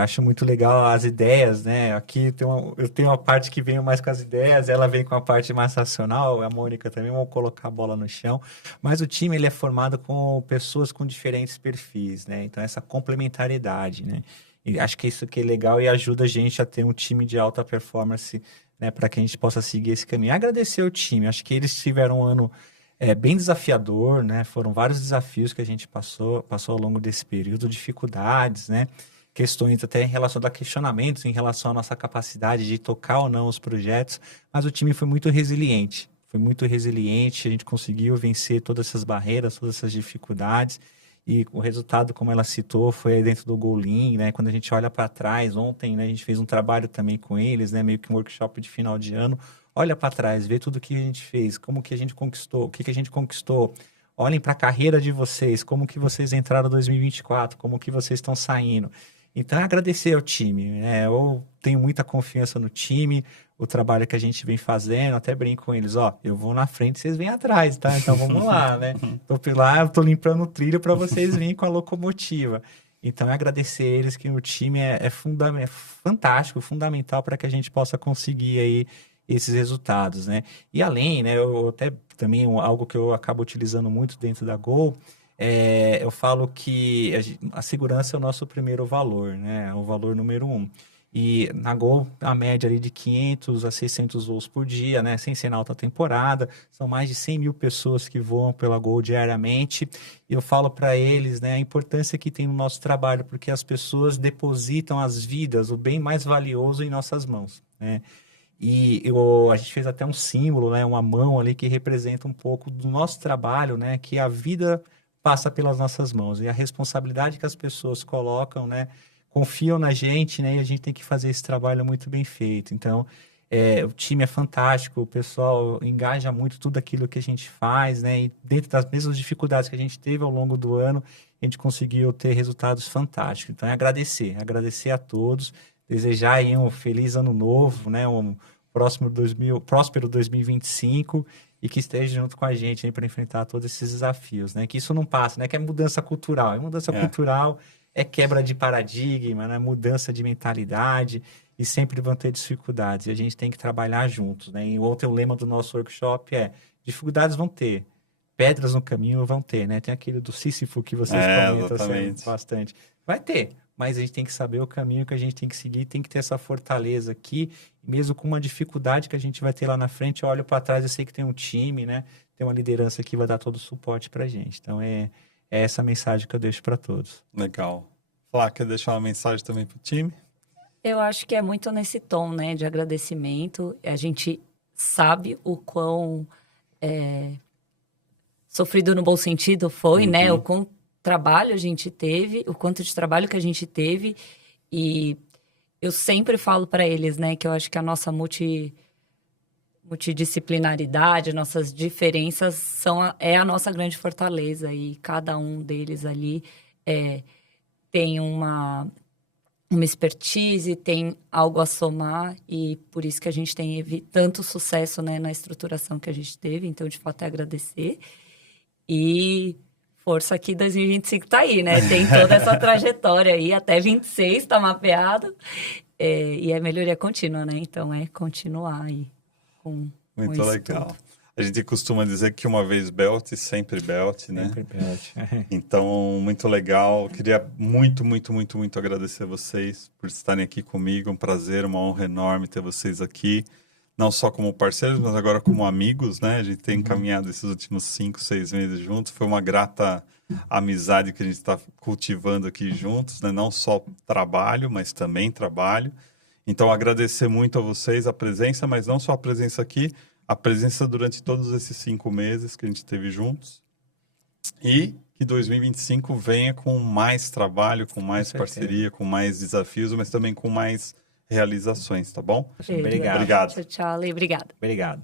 Acho muito legal as ideias, né? Aqui eu tenho uma parte que vem mais com as ideias, ela vem com a parte mais racional, a Mônica também, vamos colocar a bola no chão. Mas o time, ele é formado com pessoas com diferentes perfis, né? Então, essa complementariedade, né? E acho que isso que é legal e ajuda a gente a ter um time de alta performance, né? Para que a gente possa seguir esse caminho. Agradecer ao time, acho que eles tiveram um ano bem desafiador, né? Foram vários desafios que a gente passou ao longo desse período, dificuldades, né? Questões até em relação a questionamentos, em relação à nossa capacidade de tocar ou não os projetos, mas o time foi muito resiliente, a gente conseguiu vencer todas essas barreiras, todas essas dificuldades, e o resultado, como ela citou, foi dentro do Gol Lean, né? Quando a gente olha para trás, ontem, né, a gente fez um trabalho também com eles, né, meio que um workshop de final de ano, olha para trás, vê tudo que a gente fez, como que a gente conquistou, o que a gente conquistou. Olhem para a carreira de vocês, como que vocês entraram em 2024, como que vocês estão saindo. Então, é agradecer ao time, né? Eu tenho muita confiança no time, o trabalho que a gente vem fazendo, até brinco com eles, eu vou na frente, vocês vêm atrás, tá? Então, vamos lá, né? Tô limpando o trilho para vocês virem com a locomotiva. Então, é agradecer eles, que o time é fantástico, fundamental para que a gente possa conseguir aí esses resultados, né? E além, né, eu até também algo que eu acabo utilizando muito dentro da Gol, eu falo que a segurança é o nosso primeiro valor, né? É o valor número 1. E na Gol, a média ali de 500 a 600 voos por dia, né? Sem ser na alta temporada. São mais de 100 mil pessoas que voam pela Gol diariamente. E eu falo para eles, né, a importância que tem no nosso trabalho, porque as pessoas depositam as vidas, o bem mais valioso, em nossas mãos, né? E a gente fez até um símbolo, né? Uma mão ali que representa um pouco do nosso trabalho, né? Que a vida passa pelas nossas mãos. E a responsabilidade que as pessoas colocam, né, confiam na gente, né? E a gente tem que fazer esse trabalho muito bem feito. Então, o time é fantástico, o pessoal engaja muito tudo aquilo que a gente faz, né? E dentro das mesmas dificuldades que a gente teve ao longo do ano, a gente conseguiu ter resultados fantásticos. Então, é agradecer a todos, desejar aí um feliz ano novo, né? Um próspero 2025 e que esteja junto com a gente para enfrentar todos esses desafios, né? Que isso não passa, né? Que é mudança cultural. Cultural é quebra de paradigma, né? Mudança de mentalidade e sempre vão ter dificuldades. E a gente tem que trabalhar juntos, né? E ontem o lema do nosso workshop é: dificuldades vão ter, pedras no caminho vão ter, né? Tem aquele do Sísifo que vocês comentam bastante. Vai ter, mas a gente tem que saber o caminho que a gente tem que seguir, tem que ter essa fortaleza aqui, mesmo com uma dificuldade que a gente vai ter lá na frente, eu olho para trás, eu sei que tem um time, né? Tem uma liderança que vai dar todo o suporte para a gente. Então, é essa mensagem que eu deixo para todos. Legal. Flá, quer deixar uma mensagem também para o time? Eu acho que é muito nesse tom, né, de agradecimento. A gente sabe o quão sofrido no bom sentido foi, né? O quão trabalho a gente teve, o quanto de trabalho que a gente teve. E eu sempre falo para eles, né, que eu acho que a nossa multidisciplinaridade, nossas diferenças é a nossa grande fortaleza. E cada um deles ali tem uma expertise, tem algo a somar, e por isso que a gente tem tanto sucesso, né, na estruturação que a gente teve. Então, de fato, é agradecer. E força que 2025 tá aí, né? Tem toda essa trajetória aí, até 26 tá mapeado. E é melhoria contínua, né? Então, é continuar aí com muito legal. Tudo. A gente costuma dizer que uma vez belt, sempre belt, né? Sempre belt. Então, muito legal. Queria muito, muito, muito, muito agradecer a vocês por estarem aqui comigo. Um prazer, uma honra enorme ter vocês aqui. Não só como parceiros, mas agora como amigos, né? A gente tem caminhado esses últimos 5, 6 meses juntos. Foi uma grata amizade que a gente está cultivando aqui juntos, né? Não só trabalho, mas também trabalho. Então, agradecer muito a vocês a presença, mas não só a presença aqui, a presença durante todos esses 5 meses que a gente teve juntos. E que 2025 venha com mais trabalho, com mais parceria, com mais desafios, mas também com mais realizações, tá bom? Obrigado. Tchau, tchau, Ale. Obrigada. Obrigado.